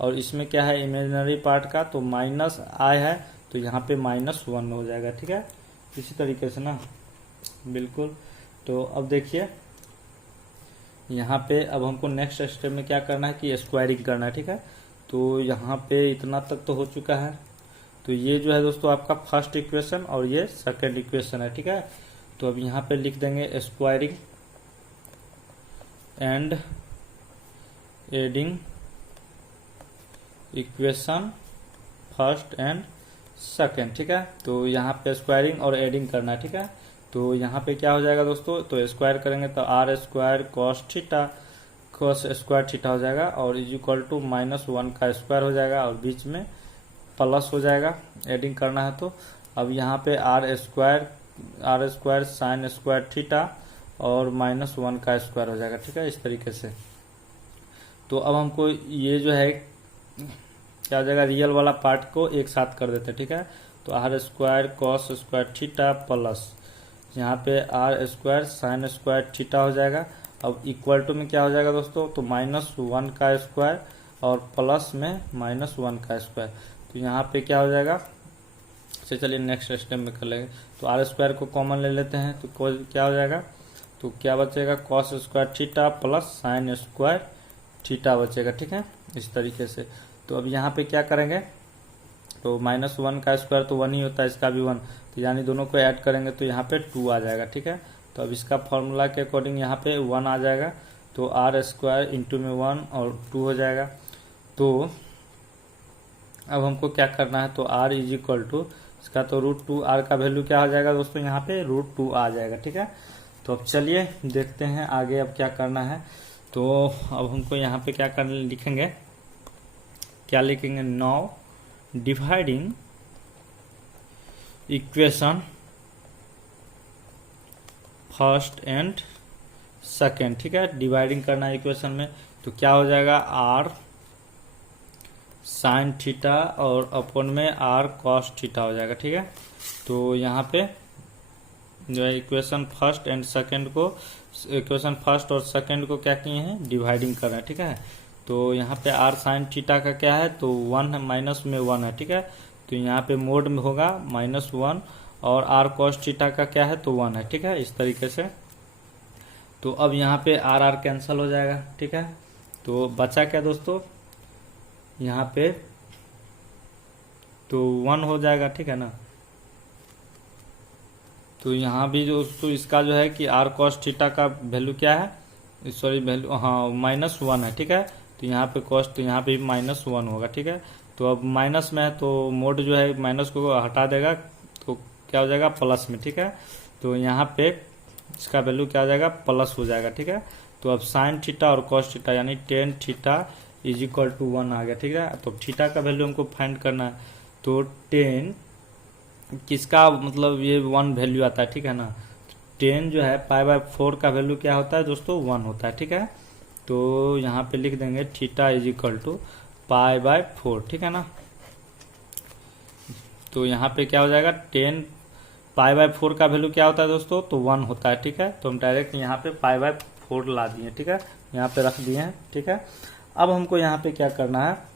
और इसमें क्या है इमेजिनरी पार्ट का, तो -i है, तो यहाँ पे -1 हो जाएगा, ठीक है, इसी तरीके से ना, बिल्कुल। तो अब देखिए यहाँ पे अब हमको नेक्स्ट स्टेप में क्या करना है कि स्क्वायरिंग करना है, ठीक है। तो यहाँ पे इतना तक तो हो चुका है। तो ये जो है दोस्तों आपका फर्स्ट इक्वेशन और ये सेकेंड इक्वेशन है, ठीक है। तो अब यहाँ पे लिख देंगे squaring and adding equation first and second, ठीक है। तो यहाँ पे स्क्वायरिंग और एडिंग करना है, ठीक है। तो यहाँ पे क्या हो जाएगा दोस्तों, तो स्क्वायर करेंगे तो r square cos theta cos square theta हो जाएगा और इज इक्वल टू -1 का स्क्वायर हो जाएगा और बीच में प्लस हो जाएगा, एडिंग करना है। तो अब यहाँ पे r square sine square theta और -1 का स्क्वायर हो जाएगा, ठीक है, इस तरीके से। तो अब हमको ये जो है क्या हो जाएगा, रियल वाला पार्ट को एक साथ कर देते हैं, ठीक है। तो r square cos square theta plus यहाँ पे r square sine square theta हो जाएगा। अब इक्वल टू में क्या हो जाएगा दोस्तों, तो -1 का स्क्वायर और प्लस में -1 का स्क्वायर। तो यहाँ पे क्या हो जाएगा, चलिए नेक्स्ट स्टेप में कर लेंगे। तो आर स्क्वायर को कॉमन ले लेते हैं तो क्या हो जाएगा, तो क्या बचेगा cos square theta plus sign square theta बचेगा, ठीक है, इस तरीके से। तो अब यहाँ पे क्या करेंगे, तो -1 का स्क्वायर तो 1 ही होता है, इसका भी 1, तो यानी दोनों को ऐड करेंगे तो यहाँ पे 2 आ जाएगा, ठीक है। तो अब इसका फॉर्मूला के अकॉर्डिंग यहाँ पे 1 आ जाएगा। तो आर स्क्वायर इंटू में 1 और 2 हो जाएगा। तो अब हमको क्या करना है, तो आर इज इक्वल टू इसका तो √2 आर का वैल्यू क्या हो जाएगा दोस्तों, यहाँ पे √2 आ जाएगा, ठीक है। तो अब चलिए देखते हैं आगे अब क्या करना है। तो अब हमको यहाँ पे क्या करने लिखेंगे, क्या लिखेंगे, now dividing equation first and second, ठीक है, डिवाइडिंग करना है इक्वेशन में। तो क्या हो जाएगा, आर साइन थीटा और अपन में आर कॉस थीटा हो जाएगा, ठीक है। तो यहाँ पे जो है इक्वेशन फर्स्ट एंड सेकेंड को, इक्वेशन फर्स्ट और सेकेंड को क्या किए हैं, डिवाइडिंग कर रहे हैं, ठीक है। तो यहाँ पे आर साइन थीटा का क्या है, तो 1 माइनस में 1 है, ठीक है। तो यहाँ पे मोड में होगा -1 और आर कॉस थीटा का क्या है, तो 1 है, ठीक है, इस तरीके से। तो अब यहाँ पे आर कैंसिल हो जाएगा, ठीक है। तो बचा क्या दोस्तों, यहाँ पे तो 1 हो जाएगा, ठीक है ना। तो यहाँ भी दोस्तों इसका जो है कि आर कॉस थीटा का वैल्यू क्या है, सॉरी वैल्यू, हाँ -1 है, ठीक है। तो यहाँ पे कॉस्ट, तो यहाँ पे -1 होगा, ठीक है। तो अब माइनस में है तो मोड जो है माइनस को हटा देगा तो क्या हो जाएगा, प्लस में, ठीक है। तो यहाँ पे इसका वैल्यू क्या हो जाएगा, प्लस हो जाएगा, ठीक है। तो अब साइन थीटा और कॉस थीटा यानी tan theta is equal to 1 आ गया, ठीक है। तो थीटा का वैल्यू हमको फाइंड करना है। तो 10 किसका मतलब ये 1 वैल्यू आता है, ठीक है ना। 10 जो है π/4 का वैल्यू क्या होता है दोस्तों, 1 होता है, ठीक है। तो यहाँ पे लिख देंगे थीटा इज इक्वल टू π/4, ठीक है ना। तो यहाँ पे क्या हो जाएगा, 10 π/4 का वैल्यू क्या होता है दोस्तों, तो 1 होता है, ठीक है। तो हम डायरेक्ट यहाँ पे π/4 ला दिए, ठीक है, यहाँ पे रख दिए हैं, ठीक है। अब हमको यहाँ पे क्या करना है,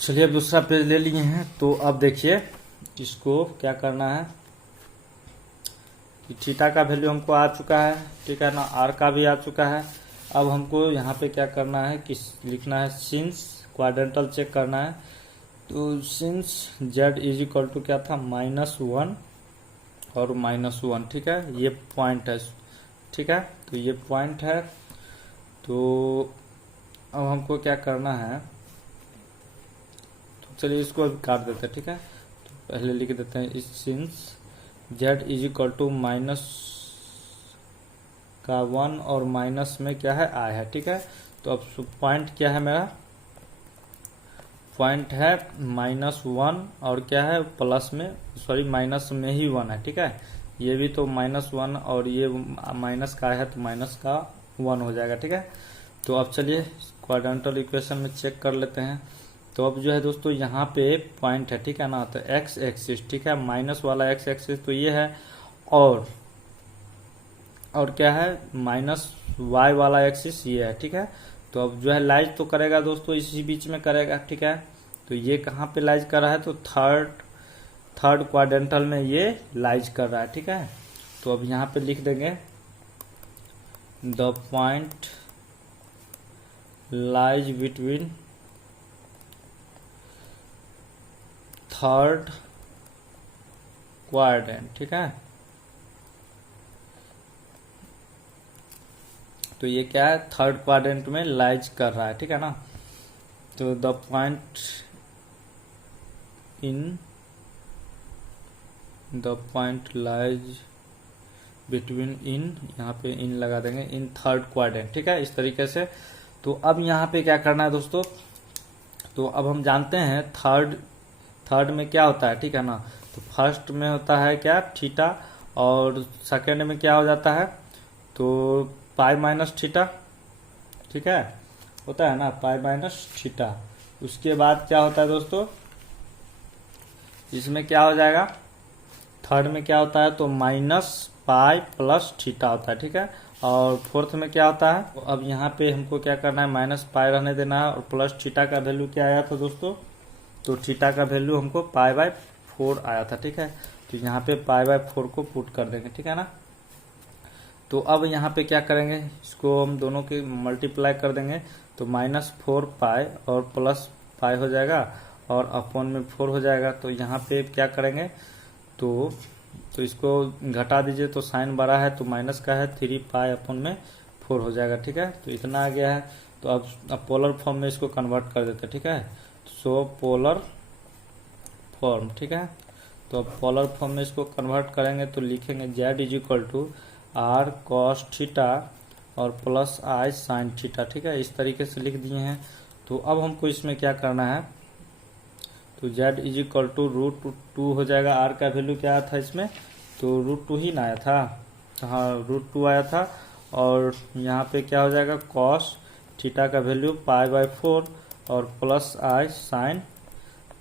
चलिए अब दूसरा पेज ले लिए हैं। तो अब देखिए इसको क्या करना है कि थीटा का वैल्यू हमको आ चुका है, ठीक है ना, आर का भी आ चुका है। अब हमको यहाँ पे क्या करना है कि लिखना है सिंस, क्वाड्रेंटल चेक करना है। तो since z is equal to क्या था, -1 और -1, ठीक है, ये पॉइंट है, ठीक है। तो ये पॉइंट है। तो अब हमको क्या करना है, तो चलिए इसको अभी काट देते हैं, ठीक है। तो पहले लिख देते हैं इस since z is equal to -1 और माइनस में क्या है, i है, ठीक है। तो अब पॉइंट क्या है मेरा, पॉइंट है -1 और क्या है प्लस में, सॉरी माइनस में ही 1 है, ठीक है। ये भी तो -1 और ये माइनस का है तो माइनस का 1 हो जाएगा, ठीक है। तो अब चलिए क्वाड्रेंटल इक्वेशन में चेक कर लेते हैं। तो अब जो है दोस्तों यहाँ पे पॉइंट है, ठीक है ना। तो x एक्सिस, ठीक है, माइनस वाला x एक्सिस तो ये है और क्या है -y वाला एक्सिस ये है, ठीक है। तो अब जो है लाइज तो करेगा दोस्तों इसी बीच में करेगा, ठीक है। तो ये कहाँ पे लाइज कर रहा है, तो थर्ड क्वाड्रेंटल में ये लाइज कर रहा है, ठीक है। तो अब यहाँ पे लिख देंगे the point lies between third quadrant, ठीक है। तो ये क्या है, थर्ड क्वाड्रेंट में लाइज कर रहा है, ठीक है ना। तो द पॉइंट लाइज बिटवीन इन, यहाँ पे इन लगा देंगे, इन थर्ड क्वाड्रेंट, ठीक है, इस तरीके से। तो अब यहाँ पे क्या करना है दोस्तों, तो अब हम जानते हैं थर्ड में क्या होता है, ठीक है ना। तो फर्स्ट में होता है क्या, थीटा, और सेकेंड में क्या हो जाता है, तो पाई माइनस थीटा, ठीक है, होता है ना, पाई माइनस थीटा। उसके बाद क्या होता है दोस्तों, इसमें क्या हो जाएगा, थर्ड में क्या होता है, तो माइनस पाई प्लस थीटा होता है, ठीक है। और फोर्थ में क्या होता है, तो अब यहाँ पे हमको क्या करना है, माइनस पाई रहने देना है, और प्लस थीटा का वैल्यू क्या आया था दोस्तों, तो थीटा का वैल्यू हमको पाई बाय 4 आया था, ठीक है। तो यहाँ पे पाई बाय 4 को पुट कर देंगे, ठीक है ना। तो अब यहाँ पे क्या करेंगे, इसको हम दोनों के मल्टीप्लाई कर देंगे, तो -4 पाई और प्लस पाई हो जाएगा, और अपॉन में 4 हो जाएगा। तो यहाँ पे क्या करेंगे, तो इसको घटा दीजिए, तो साइन बड़ा है तो माइनस का है, 3 पाई अपॉन में 4 हो जाएगा, ठीक है। तो इतना आ गया है। तो अब पोलर फॉर्म में इसको कन्वर्ट कर देते हैं, ठीक है। सो पोलर फॉर्म, ठीक है। तो अब पोलर फॉर्म में इसको कन्वर्ट करेंगे तो लिखेंगे z is equal to r cos theta और प्लस आई साइन थीटा, ठीक है, इस तरीके से लिख दिए हैं। तो अब हमको इसमें क्या करना है, तो z इज इक्वल टू √2 हो जाएगा। r का वैल्यू क्या आया था इसमें, तो √2 ही ना आया था, हाँ √2 आया था। और यहाँ पे क्या हो जाएगा, कॉस थीटा का वैल्यू पाई बाय 4 और plus i sine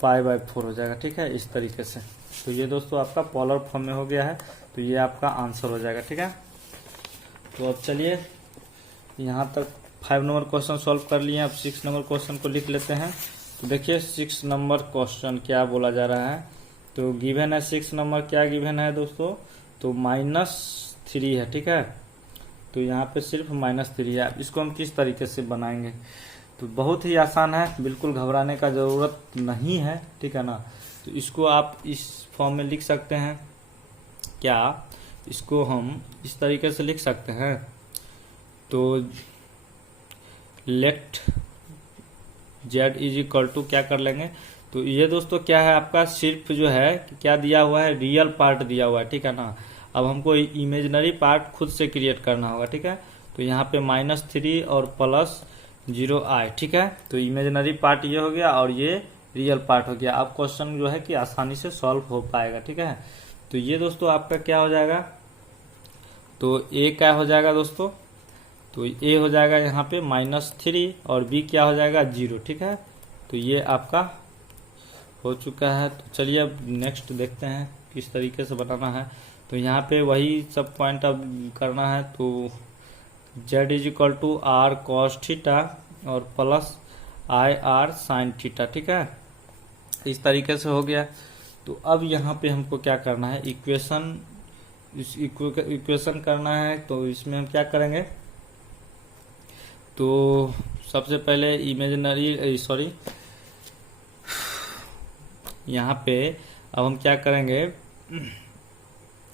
pi by 4 हो जाएगा, ठीक है, इस तरीके से। तो ये दोस्तों आपका पोलर फॉर्म में हो गया है, तो ये आपका आंसर हो जाएगा, ठीक है। तो अब चलिए यहाँ तक 5 नंबर क्वेश्चन सॉल्व कर लिए, अब 6 नंबर क्वेश्चन को लिख लेते हैं। तो देखिए 6 नंबर क्वेश्चन क्या बोला जा रहा है, तो गिवन है 6 नंबर, क्या गिवन है दोस्तों, तो -3 है, ठीक है। तो यहाँ पे सिर्फ -3 है। इसको हम किस तरीके से बनाएंगे, तो बहुत ही आसान है, बिल्कुल घबराने का ज़रूरत नहीं है, ठीक है ना। तो इसको आप इस फॉर्म में लिख सकते हैं, क्या इसको हम इस तरीके से लिख सकते हैं, तो let z is equal to क्या कर लेंगे, तो ये दोस्तों क्या है आपका, सिर्फ जो है क्या दिया हुआ है, रियल पार्ट दिया हुआ है, ठीक है ना। अब हमको इमेजिनरी पार्ट खुद से क्रिएट करना होगा, ठीक है। तो यहाँ पे -3 और प्लस 0i, ठीक है। तो इमेजिनरी पार्ट ये हो गया और ये रियल पार्ट हो गया। अब क्वेश्चन जो है कि आसानी से सॉल्व हो पाएगा, ठीक है। तो ये दोस्तों आपका क्या हो जाएगा, तो a क्या हो जाएगा दोस्तों, तो a हो जाएगा यहाँ पे -3 और b क्या हो जाएगा 0, ठीक है। तो ये आपका हो चुका है। तो चलिए अब नेक्स्ट देखते हैं किस तरीके से बनाना है। तो यहाँ पे वही सब पॉइंट अब करना है, तो z is equal to r cos theta और plus i r sine theta, ठीक है, इस तरीके से हो गया। तो अब यहाँ पे हमको क्या करना है, इक्वेशन करना है। तो इसमें हम क्या करेंगे, तो सबसे पहले यहाँ पे अब हम क्या करेंगे,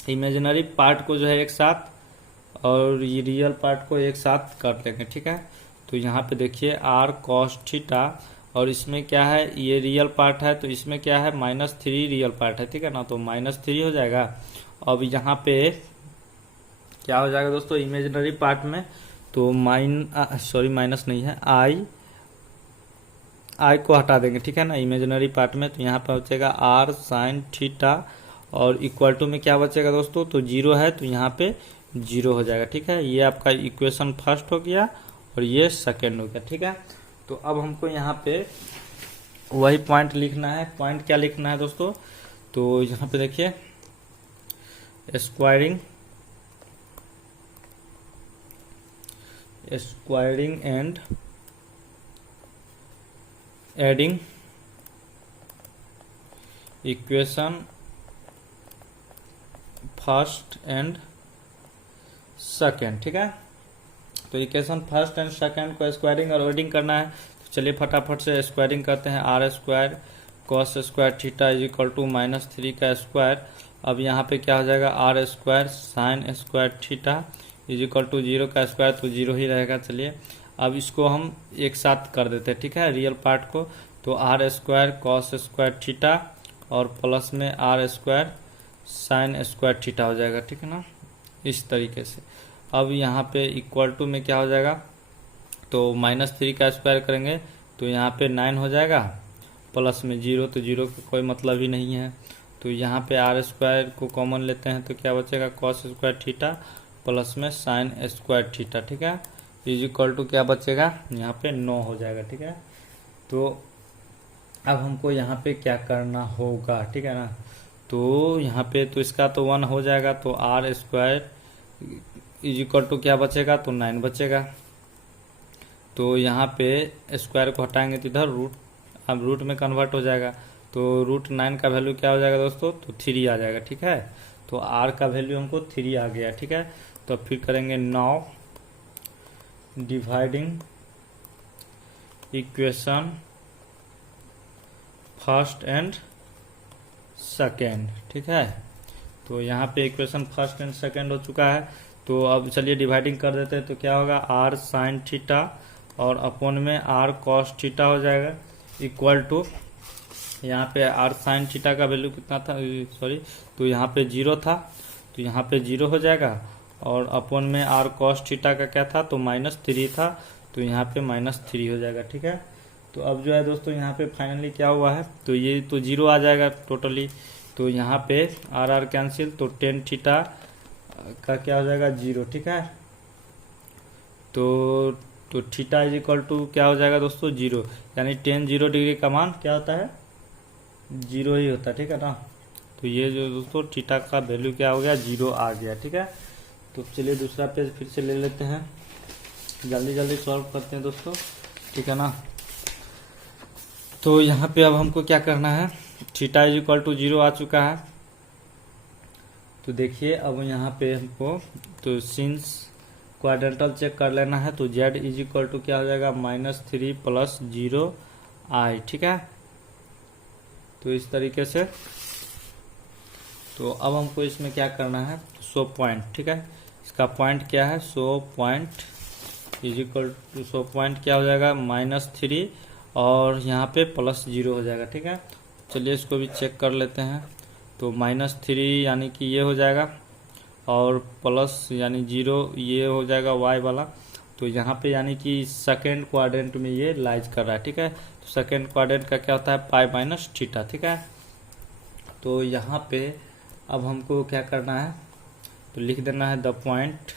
इमेजिनरी पार्ट को जो है एक साथ और ये रियल पार्ट को एक साथ कर लेंगे, ठीक है। तो यहाँ पे देखिए आर कॉस थीटा और इसमें क्या है, ये रियल पार्ट है, तो इसमें क्या है -3 रियल पार्ट है, ठीक है ना। तो -3 हो जाएगा। अब यहाँ पे क्या हो जाएगा दोस्तों, इमेजिनरी पार्ट में तो माइनस नहीं है, आई को हटा देंगे, ठीक है ना, इमेजिनरी पार्ट में। तो यहाँ पे बचेगा आर साइन थीटा और इक्वल टू में क्या बचेगा दोस्तों, तो 0 है, तो यहाँ पे 0 हो जाएगा, ठीक है। ये आपका इक्वेशन फर्स्ट हो गया और ये सेकेंड हो गया, ठीक है। तो अब हमको यहाँ पे वही पॉइंट लिखना है। पॉइंट क्या लिखना है दोस्तों, तो यहाँ पे देखिए squaring and adding equation first and second, ठीक है। तो इक्वेशन फर्स्ट एंड सेकंड को स्क्वायरिंग और एडिंग करना है। तो चलिए फटाफट से स्क्वायरिंग करते हैं। R square cos square theta is equal to -3 का स्क्वायर। अब यहाँ पे क्या हो जाएगा, r square sine square theta is equal to 0 का स्क्वायर, तो 0 ही रहेगा। चलिए अब इसको हम एक साथ कर देते हैं, ठीक है, रियल पार्ट को। तो r square cos square theta और प्लस में r square sine square theta हो जाएगा, ठीक है ना, इस तरीके से। अब यहाँ पे इक्वल टू में क्या हो जाएगा, तो -3 का स्क्वायर करेंगे तो यहाँ पे 9 हो जाएगा, प्लस में 0, तो 0 का कोई मतलब ही नहीं है। तो यहाँ पे आर स्क्वायर को कॉमन लेते हैं तो क्या बचेगा, कॉस स्क्वायर थीटा प्लस में साइन स्क्वायर थीटा, ठीक है, इज इक्वल टू क्या बचेगा, यहाँ पे 9 हो जाएगा, ठीक है। तो अब हमको यहाँ पे क्या करना होगा, ठीक है ना, तो यहाँ पे तो इसका तो 1 हो जाएगा, तो r square is equal to क्या बचेगा, तो 9 बचेगा। तो यहाँ पे स्क्वायर को हटाएंगे तो इधर रूट, अब रूट में कन्वर्ट हो जाएगा। तो √9 का वैल्यू क्या हो जाएगा दोस्तों, तो 3 आ जाएगा, ठीक है। तो आर का वैल्यू हमको 3 आ गया, ठीक है। तो फिर करेंगे 9 dividing equation first and second, ठीक है। तो यहाँ पे इक्वेशन फर्स्ट एंड सेकेंड हो चुका है। तो अब चलिए डिवाइडिंग कर देते हैं। तो क्या होगा, आर साइन थीटा और अपॉन में आर कॉस थीटा हो जाएगा, इक्वल टू यहाँ पे आर साइन थीटा का वैल्यू कितना था, सॉरी, तो यहाँ पे 0 था, तो यहाँ पे 0 हो जाएगा। और अपॉन में आर कॉस थीटा का क्या था, तो -3 था, तो यहाँ पे -3 हो जाएगा, ठीक है। तो अब जो है दोस्तों यहाँ पे फाइनली क्या हुआ है, तो ये तो 0 आ जाएगा टोटली। तो यहाँ पे आर कैंसिल, तो टेन थीटा का क्या हो जाएगा, 0, ठीक है। तो थीटा इज इक्वल टू क्या हो जाएगा दोस्तों, 0, यानी टेन 0 डिग्री का मान क्या होता है, 0 ही होता है, ठीक है ना। तो ये जो दोस्तों थीटा का वैल्यू क्या हो गया, 0 आ गया, ठीक है। तो चलिए दूसरा पेज फिर से ले लेते हैं, जल्दी जल्दी सॉल्व करते हैं दोस्तों, ठीक है ना। तो यहाँ पे अब हमको क्या करना है, थीटा इज इक्वल टू 0 आ चुका है। तो देखिए अब यहाँ पे हमको तो सिंस क्वाड्रेंटल चेक कर लेना है। तो z इज इक्वल टू क्या हो जाएगा, -3 + 0i, ठीक है। तो इस तरीके से, तो अब हमको इसमें क्या करना है, शो पॉइंट, ठीक है। इसका पॉइंट क्या है, show point is equal to, show point क्या हो जाएगा, -3 और यहाँ पे +0 हो जाएगा, ठीक है। चलिए इसको भी चेक कर लेते हैं। तो -3 यानी कि ये हो जाएगा और प्लस यानी 0 ये हो जाएगा y वाला। तो यहाँ पे यानी कि सेकेंड क्वाड्रेंट में ये लाइज कर रहा है, ठीक है। तो सेकेंड क्वाड्रेंट का क्या होता है, π - थीटा, ठीक है। तो यहाँ पे अब हमको क्या करना है, तो लिख देना है the point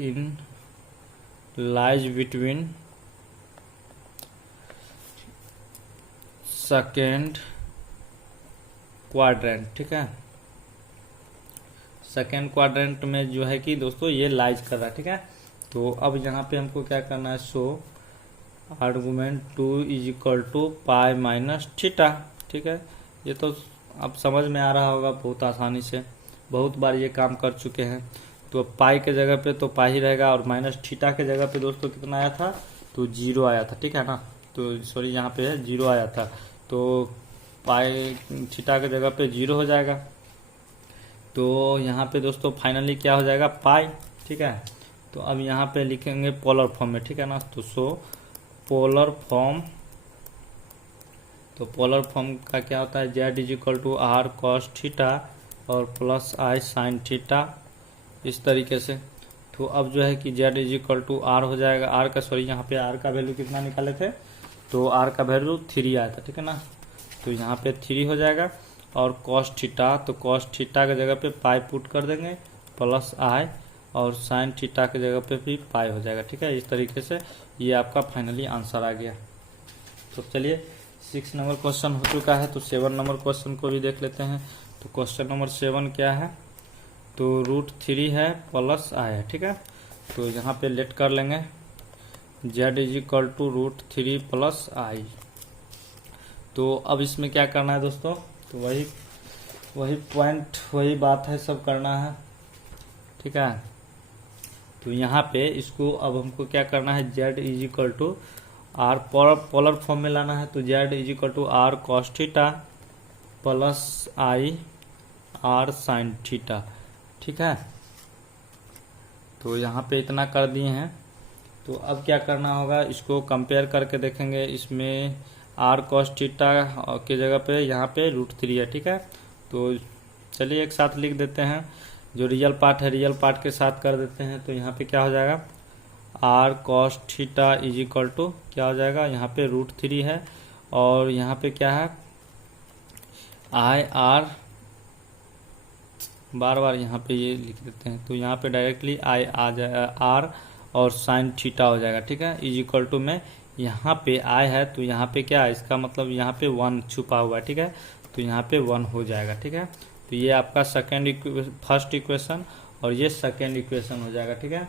in lies between second quadrant, ठीक है। सेकेंड क्वाड्रेंट में जो है कि दोस्तों ये लाइज कर रहा है, ठीक है। तो अब यहाँ पे हमको क्या करना है, so argument 2 is equal to π - theta, ठीक है। ये तो अब समझ में आ रहा होगा बहुत आसानी से, बहुत बार ये काम कर चुके हैं। तो पाई के जगह पे तो पाई ही रहेगा और माइनस थीटा के जगह पे दोस्तों कितना आया था, तो 0 आया था, ठीक है ना। तो सॉरी यहाँ पे 0 आया था, तो पाई थीटा के जगह पे 0 हो जाएगा। तो यहाँ पे दोस्तों फाइनली क्या हो जाएगा, पाई, ठीक है। तो अब यहाँ पे लिखेंगे पोलर फॉर्म में, ठीक है ना। तो सो पोलर फॉर्म, तो पोलर फॉर्म का क्या होता है, z is equal to r cos theta और प्लस आई साइन थीटा, इस तरीके से। तो अब जो है कि z is equal to r हो जाएगा, आर का सॉरी यहाँ पे आर का वैल्यू कितना निकाले थे, तो आर का वैल्यू 3 आया था, ठीक है ना। तो यहाँ पे 3 हो जाएगा और कॉस थीटा, तो कॉस थीटा के जगह पे पाई पुट कर देंगे प्लस आई और साइन थीटा के जगह पे भी पाई हो जाएगा, ठीक है। इस तरीके से ये आपका फाइनली आंसर आ गया। तो चलिए 6 नंबर क्वेश्चन हो चुका है, तो 7 नंबर क्वेश्चन को भी देख लेते हैं। तो क्वेश्चन नंबर 7 क्या है, तो √3 है प्लस आई है, ठीक है। तो यहाँ पे लेट कर लेंगे z is equal to √3 plus i. तो अब इसमें क्या करना है दोस्तों, तो वही पॉइंट वही बात है, सब करना है, ठीक है। तो यहाँ पे इसको अब हमको क्या करना है, z is equal to r polar form में लाना है। तो z is equal to r cos theta plus i r sine theta, ठीक है। तो यहाँ पे इतना कर दिए हैं। तो अब क्या करना होगा, इसको कंपेयर करके देखेंगे। इसमें आर कॉस थीटा की जगह पे यहाँ पे √3 है, ठीक है। तो चलिए एक साथ लिख देते हैं, जो रियल पार्ट है रियल पार्ट के साथ कर देते हैं। तो यहाँ पे क्या हो जाएगा, r cos theta is equal to क्या हो जाएगा, यहाँ पे √3 है और यहाँ पे क्या है, आई आर, बार बार यहाँ पे ये लिख देते हैं। तो यहाँ पे डायरेक्टली आई आ जाए आर और साइन थीटा हो जाएगा, ठीक है। इज इक्वल टू में यहाँ पे आई है तो यहाँ पे क्या है, इसका मतलब यहाँ पे 1 छुपा हुआ है, ठीक है। तो यहाँ पे 1 हो जाएगा, ठीक है। तो ये आपका फर्स्ट इक्वेशन और ये सेकेंड इक्वेशन हो जाएगा, ठीक है।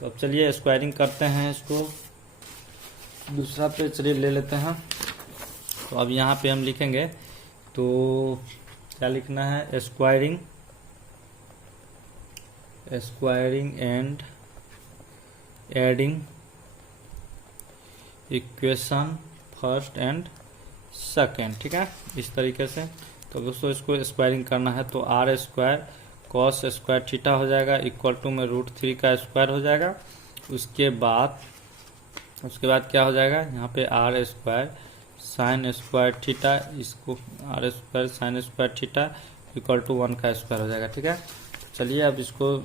तो अब चलिए स्क्वायरिंग करते हैं इसको, दूसरा पे चलिए ले लेते हैं। तो अब यहाँ पे हम लिखेंगे, तो क्या लिखना है, squaring and adding equation first and second, ठीक है, इस तरीके से। तो दोस्तों इसको स्क्वायरिंग करना है। तो r square cos square theta हो जाएगा इक्वल टू में √3 का स्क्वायर हो जाएगा। उसके बाद क्या हो जाएगा, यहाँ पे r square sine square theta, इसको r square sine square theta equal to 1 का स्क्वायर हो जाएगा, ठीक है। चलिए अब इसको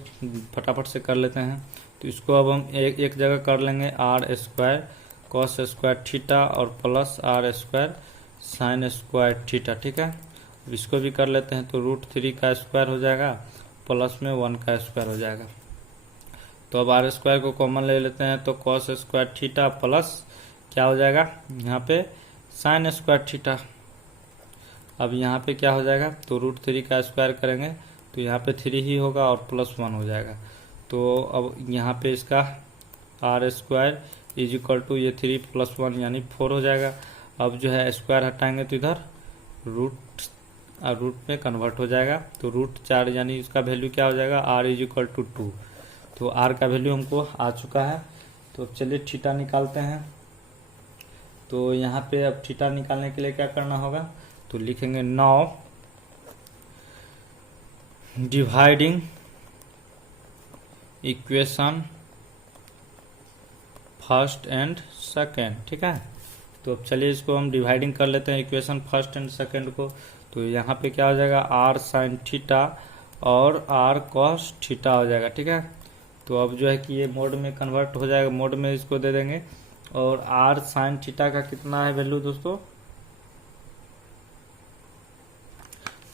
फटाफट से कर लेते हैं। तो इसको अब हम एक जगह कर लेंगे, r square cos square theta और plus r square sine square theta, ठीक है। अब इसको भी कर लेते हैं। तो √3 का स्क्वायर हो जाएगा प्लस में 1 का स्क्वायर हो जाएगा। तो अब आर स्क्वायर को कॉमन ले लेते हैं। तो कॉस स्क्वायर थीटा प्लस क्या हो जाएगा, यहाँ पे साइन स्क्वायर थीटा। अब यहाँ पे क्या हो जाएगा, तो √3 का स्क्वायर करेंगे तो यहाँ पे 3 ही होगा और +1 हो जाएगा। तो अब यहाँ पे इसका r square is equal to ये 3 + 1 यानी 4 हो जाएगा। अब जो है स्क्वायर हटाएंगे तो इधर रूट में कन्वर्ट हो जाएगा। तो √4 यानी इसका वैल्यू क्या हो जाएगा, r इज इक्वल टू 2। तो r का वैल्यू हमको आ चुका है। तो चलिए थीटा निकालते हैं। तो यहाँ पे अब थीटा निकालने के लिए क्या करना होगा, तो लिखेंगे now dividing equation first and second, ठीक है। तो अब चलिए इसको हम डिवाइडिंग कर लेते हैं इक्वेशन फर्स्ट एंड सेकेंड को। तो यहाँ पे क्या हो जाएगा, आर साइन थीटा और आर कॉस थीटा हो जाएगा, ठीक है। तो अब जो है कि ये मोड में कन्वर्ट हो जाएगा, मोड में इसको दे देंगे। और आर साइन थीटा का कितना है वैल्यू दोस्तों,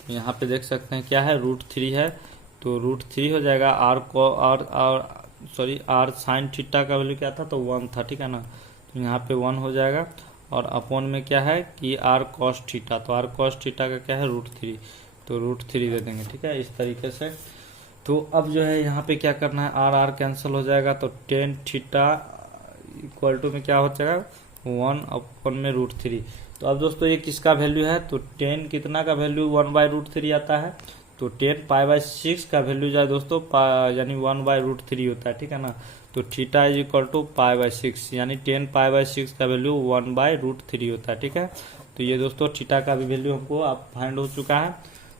यहाँ पे देख सकते हैं क्या है, √3 है। तो √3 हो जाएगा। आर साइन थीटा का वैल्यू क्या था, तो 1 था, ठीक है ना। तो यहाँ पे 1 हो जाएगा और अपॉन में क्या है कि आर कॉस थीटा। तो आर कॉस थीटा का क्या है, √3। तो √3 दे देंगे, ठीक है, इस तरीके से। तो अब जो है यहाँ पे क्या करना है, आर कैंसिल हो जाएगा। तो tan थीटा इक्वल टू में क्या हो जाएगा, 1 अपॉन में √3। तो अब दोस्तों ये किसका वैल्यू है, तो tan कितना का वैल्यू 1/√3 आता है। तो tan π/6 का वैल्यू जाए दोस्तों यानी 1/√3 होता है, ठीक है ना। तो थीटा इज इक्वल टू π/6 यानी tan π/6 का वैल्यू 1/√3 होता है, ठीक है। तो ये दोस्तों थीटा का भी वैल्यू हमको आप फाइंड हो चुका है।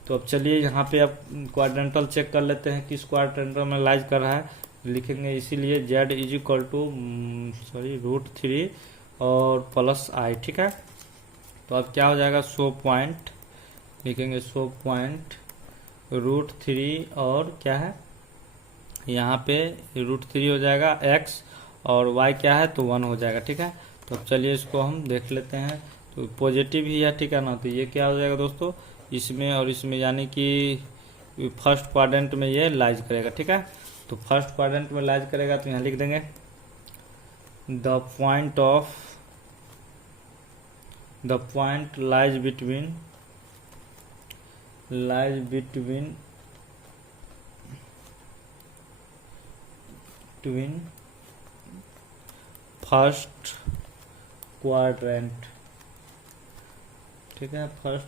तो अब चलिए यहाँ पे अब क्वाड्रेंटल चेक कर लेते हैं किस क्वाड्रेंटल में लाइज कर रहा है, लिखेंगे इसीलिए z इज इक्वल टू √3 और प्लस i, ठीक है। तो अब क्या हो जाएगा, शो पॉइंट लिखेंगे, शो पॉइंट √3 और क्या है, यहाँ पे √3 हो जाएगा x और y क्या है, तो 1 हो जाएगा, ठीक है। तो अब चलिए इसको हम देख लेते हैं। तो पॉजिटिव ही है, ठीक है ना। तो ये क्या हो जाएगा दोस्तों, इसमें और इसमें, यानी कि फर्स्ट क्वाड्रेंट में ये लाइज करेगा, ठीक है। तो फर्स्ट क्वाड्रेंट में लाइज करेगा तो यहाँ लिख देंगे the point lies between first quadrant, ठीक है। फर्स्ट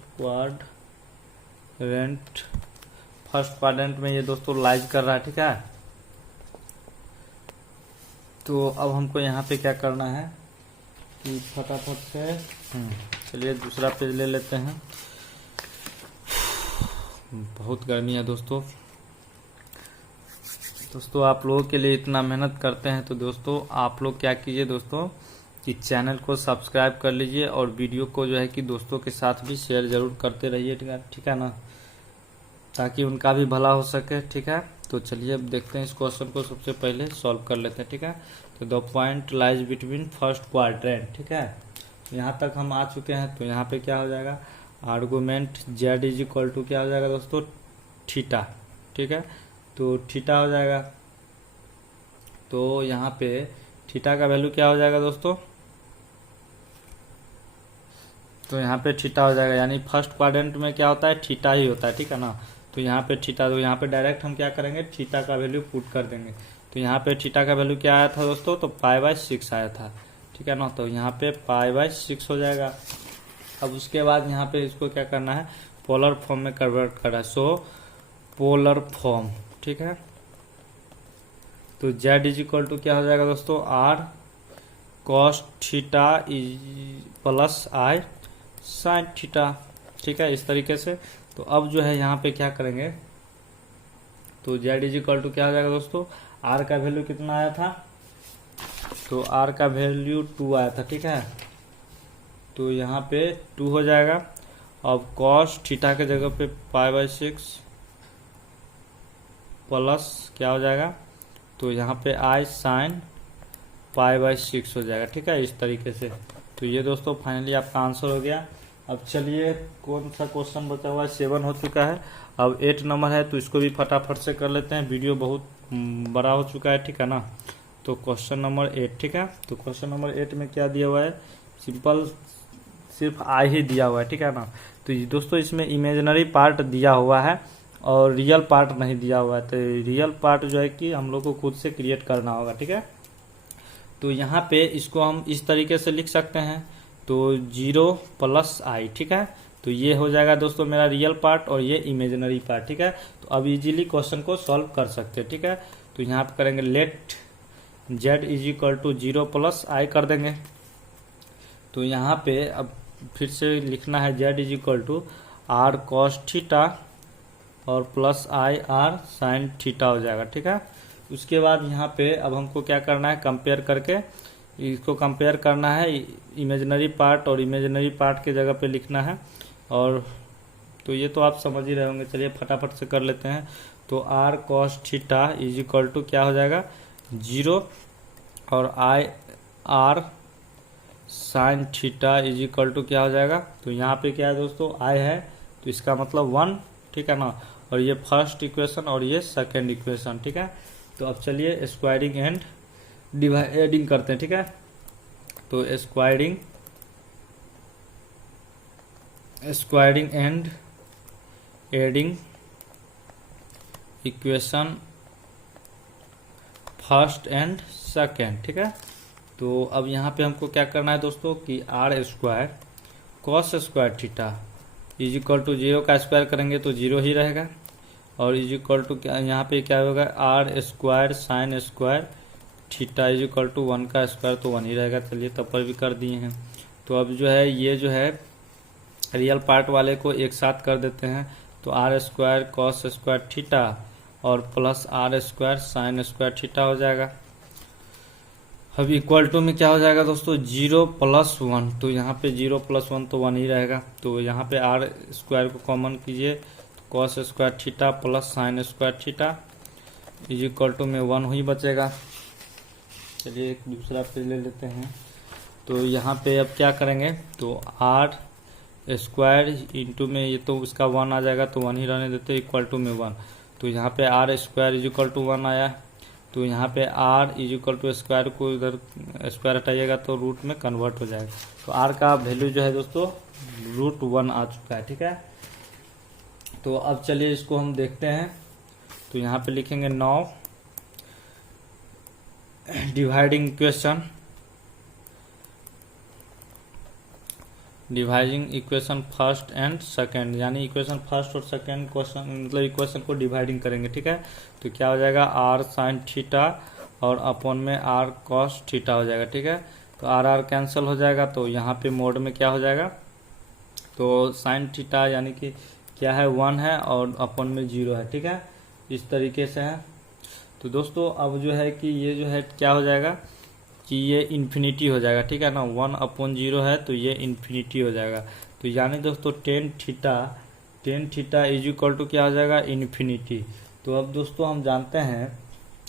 क्वाड्रेंट में ये दोस्तों लाइज कर रहा है, ठीक है। तो अब हमको यहाँ पे क्या करना है कि फटाफट से चलिए दूसरा पेज ले लेते हैं। बहुत गर्मी है दोस्तों आप लोगों के लिए इतना मेहनत करते हैं, तो दोस्तों आप लोग क्या कीजिए दोस्तों कि चैनल को सब्सक्राइब कर लीजिए और वीडियो को जो है कि दोस्तों के साथ भी शेयर जरूर करते रहिए, ठीक है ना, ताकि उनका भी भला हो सके। ठीक है, तो चलिए अब देखते हैं इस क्वेश्चन को सबसे पहले सॉल्व कर लेते हैं। ठीक है, तो the point lies between first quadrant. ठीक है, यहाँ तक हम आ चुके हैं। तो यहाँ पे क्या हो जाएगा, argument z is equal to क्या हो जाएगा दोस्तों, थीटा। ठीक है, तो थीटा हो जाएगा। तो यहाँ पे थीटा का वैल्यू क्या हो जाएगा दोस्तों, तो यहाँ पे थीटा हो जाएगा, यानी फर्स्ट क्वाड्रेंट में क्या होता है, थीटा ही होता है। ठीक है ना, तो यहाँ पे थीटा, तो यहाँ पे डायरेक्ट हम क्या करेंगे, थीटा का वैल्यू पुट कर देंगे। तो यहाँ पे थीटा का वैल्यू क्या आया था दोस्तों, तो π/6 आया था। ठीक है ना, तो यहाँ पे π/6 हो जाएगा। अब उसके बाद यहाँ पे इसको क्या करना है, पोलर फॉर्म में कन्वर्ट करना है। सो पोलर फॉर्म, ठीक है, तो z इज इक्वल टू क्या हो जाएगा दोस्तों, r cos theta plus i sin theta. ठीक है, इस तरीके से। तो अब जो है यहाँ पे क्या करेंगे, तो z इज इक्वल टू क्या हो जाएगा दोस्तों, r का वैल्यू कितना आया था, तो r का वैल्यू 2 आया था। ठीक है, तो यहाँ पे 2 हो जाएगा। अब cos थीटा के जगह पे π/6 प्लस क्या हो जाएगा, तो यहाँ पे i sin π/6 हो जाएगा। ठीक है, इस तरीके से। तो ये दोस्तों फाइनली आपका आंसर हो गया। अब चलिए कौन सा क्वेश्चन बचा हुआ है, 7 हो चुका है, अब 8 नंबर है, तो इसको भी फटाफट से कर लेते हैं, वीडियो बहुत बड़ा हो चुका है। ठीक है ना, तो क्वेश्चन नंबर 8। ठीक है, तो क्वेश्चन नंबर 8 में क्या दिया हुआ है, सिंपल सिर्फ आई ही दिया हुआ है। ठीक है ना, तो दोस्तों इसमें इमेजिनरी पार्ट दिया हुआ है और रियल पार्ट नहीं दिया हुआ है। तो रियल पार्ट जो है कि हम लोग को खुद से क्रिएट करना होगा। ठीक है, तो यहाँ पे इसको हम इस तरीके से लिख सकते हैं, तो 0 + i। ठीक है, तो ये हो जाएगा दोस्तों मेरा रियल पार्ट और ये इमेजिनरी पार्ट। ठीक है, तो अब इजीली क्वेश्चन को सॉल्व कर सकते हैं। ठीक है, तो यहाँ पे करेंगे let z is equal to 0 + i कर देंगे। तो यहाँ पे अब फिर से लिखना है z is equal to r cos theta और plus i r sin theta हो जाएगा। ठीक है, उसके बाद यहाँ पे अब हमको क्या करना है, कंपेयर करके इसको कंपेयर करना है, इमेजिनरी पार्ट और इमेजिनरी पार्ट के जगह पे लिखना है। और तो ये तो आप समझ ही रहे होंगे, चलिए फटाफट से कर लेते हैं। तो r cos theta is equal to क्या हो जाएगा, 0 और i r sin theta is equal to क्या हो जाएगा, तो यहाँ पे क्या है दोस्तों, i है, तो इसका मतलब 1। ठीक है ना, और ये फर्स्ट इक्वेशन और ये सेकेंड इक्वेशन। ठीक है, तो अब चलिए स्क्वायरिंग एंड डिवाइडिंग करते हैं। ठीक है, तो squaring and adding equation first and second. ठीक है, तो अब यहाँ पे हमको क्या करना है दोस्तों कि r² cos square theta is equal to 0 का स्क्वायर करेंगे तो 0 ही रहेगा, और इज इक्वल टू क्या यहाँ पे क्या होगा, r² sin square theta is equal to 1 का स्क्वायर, तो 1 ही रहेगा। चलिए तब पर भी कर दिए हैं। तो अब जो है ये जो है रियल पार्ट वाले को एक साथ कर देते हैं, तो r² cos स्क्वायर थीटा और plus r² sin square theta हो जाएगा। अब इक्वल टू में क्या हो जाएगा दोस्तों, 0 + 1, तो यहाँ पे 0 + 1 तो 1 ही रहेगा। तो यहाँ पे r² को कॉमन कीजिए, cos square theta plus sin square theta is equal to में 1 ही बचेगा। चलिए एक दूसरा पेज ले लेते हैं। तो यहाँ पे अब क्या करेंगे, तो r² इंटू में ये तो उसका 1 आ जाएगा, तो 1 ही रहने देते, इक्वल टू में 1। तो यहाँ पे r² इज इक्वल टू 1 आया, तो यहाँ पे r is equal to square को इधर स्क्वायर हटाइएगा तो रूट में कन्वर्ट हो जाएगा। तो r का वैल्यू जो है दोस्तों √1 आ चुका है। ठीक है, तो अब चलिए इसको हम देखते हैं। तो यहाँ पे लिखेंगे 9 dividing equation first and second, यानी इक्वेशन फर्स्ट और सेकेंड क्वेश्चन मतलब इक्वेशन को डिवाइडिंग करेंगे। ठीक है, तो क्या हो जाएगा, r sin थीटा और अपॉन में आर कॉस थीटा हो जाएगा। ठीक है, तो आर आर कैंसिल हो जाएगा, तो यहाँ पे मोड में क्या हो जाएगा, तो साइन थीटा यानी कि क्या है 1 है और अपॉन में 0 है। ठीक है, इस तरीके से है। तो दोस्तों अब जो है कि ये जो है क्या हो जाएगा कि ये इन्फिनिटी हो जाएगा। ठीक है ना, 1/0 है तो ये इन्फिनिटी हो जाएगा। तो यानी दोस्तों tan theta is equal to क्या हो जाएगा, इन्फिनिटी। तो अब दोस्तों हम जानते हैं,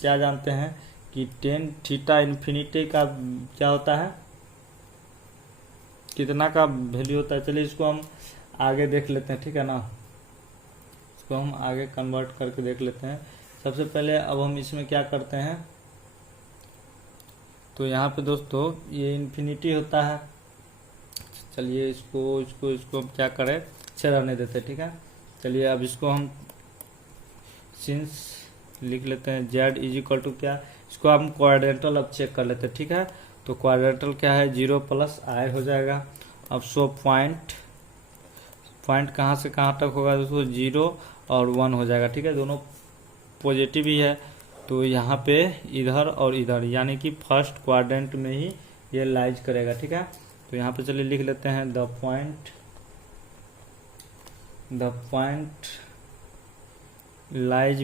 क्या जानते हैं कि टेन थीटा इन्फिनिटी का क्या होता है, कितना का वैल्यू होता है। चलिए इसको हम आगे देख लेते हैं। ठीक है ना, इसको हम आगे कन्वर्ट करके देख लेते हैं। सबसे पहले अब हम इसमें क्या करते हैं, तो यहाँ पे दोस्तों ये इन्फिनिटी होता है। चलिए इसको हम क्या करें, अच्छे रहने देते हैं। ठीक है, चलिए अब इसको हम सिंस लिख लेते हैं z इज इक्वल टू क्या, इसको हम क्वाड्रेंटल अब चेक कर लेते हैं। ठीक है, तो क्वाड्रेंटल क्या है, 0 प्लस i हो जाएगा। अब सो पॉइंट कहाँ से कहाँ तक होगा दोस्तों, 0 और 1 हो जाएगा। ठीक है, दोनों पॉजिटिव ही है, तो यहाँ पे इधर और इधर यानी कि फर्स्ट क्वाड्रेंट में ही ये लाइज करेगा। ठीक है, तो यहाँ पे चलिए लिख लेते हैं the point lies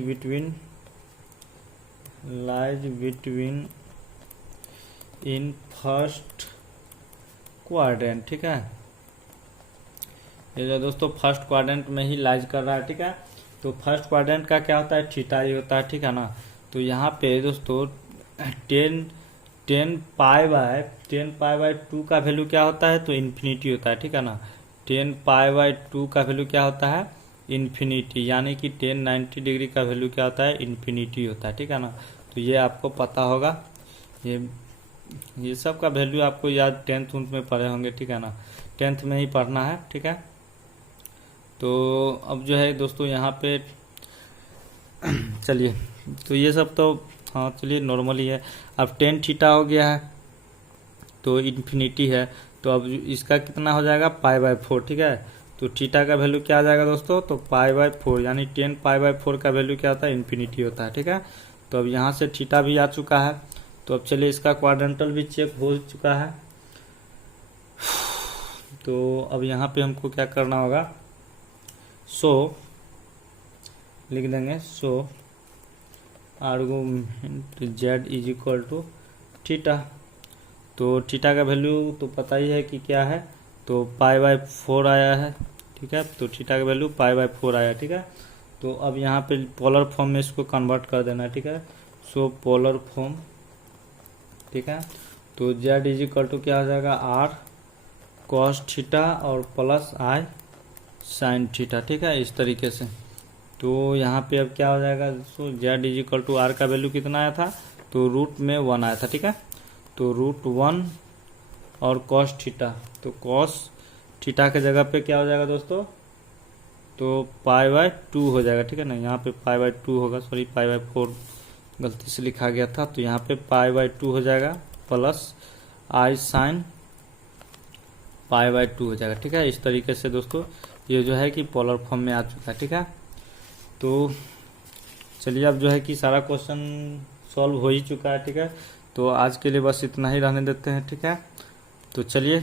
between in first quadrant. ठीक है, ये जो दोस्तों फर्स्ट क्वाड्रेंट में ही लाइज कर रहा है। ठीक है, तो फर्स्ट क्वाड्रेंट का क्या होता है, थीटा ही होता है। ठीक है ना, तो यहाँ पे दोस्तों 10 पाई बाय 2 का वैल्यू क्या होता है, तो इन्फिनिटी होता है। ठीक है ना, 10 पाई बाय 2 का वैल्यू क्या होता है, इन्फिनिटी, यानी कि 1090 डिग्री का वैल्यू क्या होता है, इन्फिनिटी होता है। ठीक है ना, तो ये आपको पता होगा, ये सब का वैल्यू आपको याद 10th में पढ़े होंगे। ठीक है ना, 10th में ही पढ़ना है। ठीक है, तो अब जो है दोस्तों यहाँ पे चलिए, तो ये सब तो हाँ चलिए नॉर्मली है। अब 10 थीटा हो गया है तो इन्फिनिटी है, तो अब इसका कितना हो जाएगा, π/4। ठीक है, तो थीटा का वैल्यू क्या आ जाएगा दोस्तों, तो π/4 यानी 10 π/4 का वैल्यू क्या होता है, इन्फिनिटी होता है। ठीक है, तो अब यहाँ से थीटा भी आ चुका है, तो अब चलिए इसका क्वाड्रेंटल भी चेक हो चुका है। तो अब यहाँ पे हमको क्या करना होगा, लिख देंगे argument z is equal to theta. तो थीटा का वैल्यू तो पता ही है कि क्या है, तो π/4 आया है। ठीक है, तो थीटा का वैल्यू π/4 आया। ठीक है, तो अब यहाँ पे पोलर फॉर्म में इसको कन्वर्ट कर देना है। ठीक है, पोलर फॉर्म। ठीक है, तो z इज इक्वल टू क्या हो जाएगा, r cos थीटा और प्लस i sin थीटा। ठीक है, इस तरीके से। तो यहाँ पे अब क्या हो जाएगा, z is equal to r का वैल्यू कितना आया था, तो रूट में 1 आया था। ठीक है, तो √1 और cos थीटा, तो cos थीटा के जगह पे क्या हो जाएगा दोस्तों, तो π/2 हो जाएगा। ठीक है ना, यहाँ पे π/2 होगा, सॉरी π/4 गलती से लिखा गया था, तो यहाँ पे π/2 हो जाएगा प्लस i sin π/2 हो जाएगा। ठीक है, इस तरीके से दोस्तों ये जो है कि पोलर फॉर्म में आ चुका है। ठीक है, तो चलिए अब जो है कि सारा क्वेश्चन सॉल्व हो ही चुका है। ठीक है, तो आज के लिए बस इतना ही रहने देते हैं। ठीक है, तो चलिए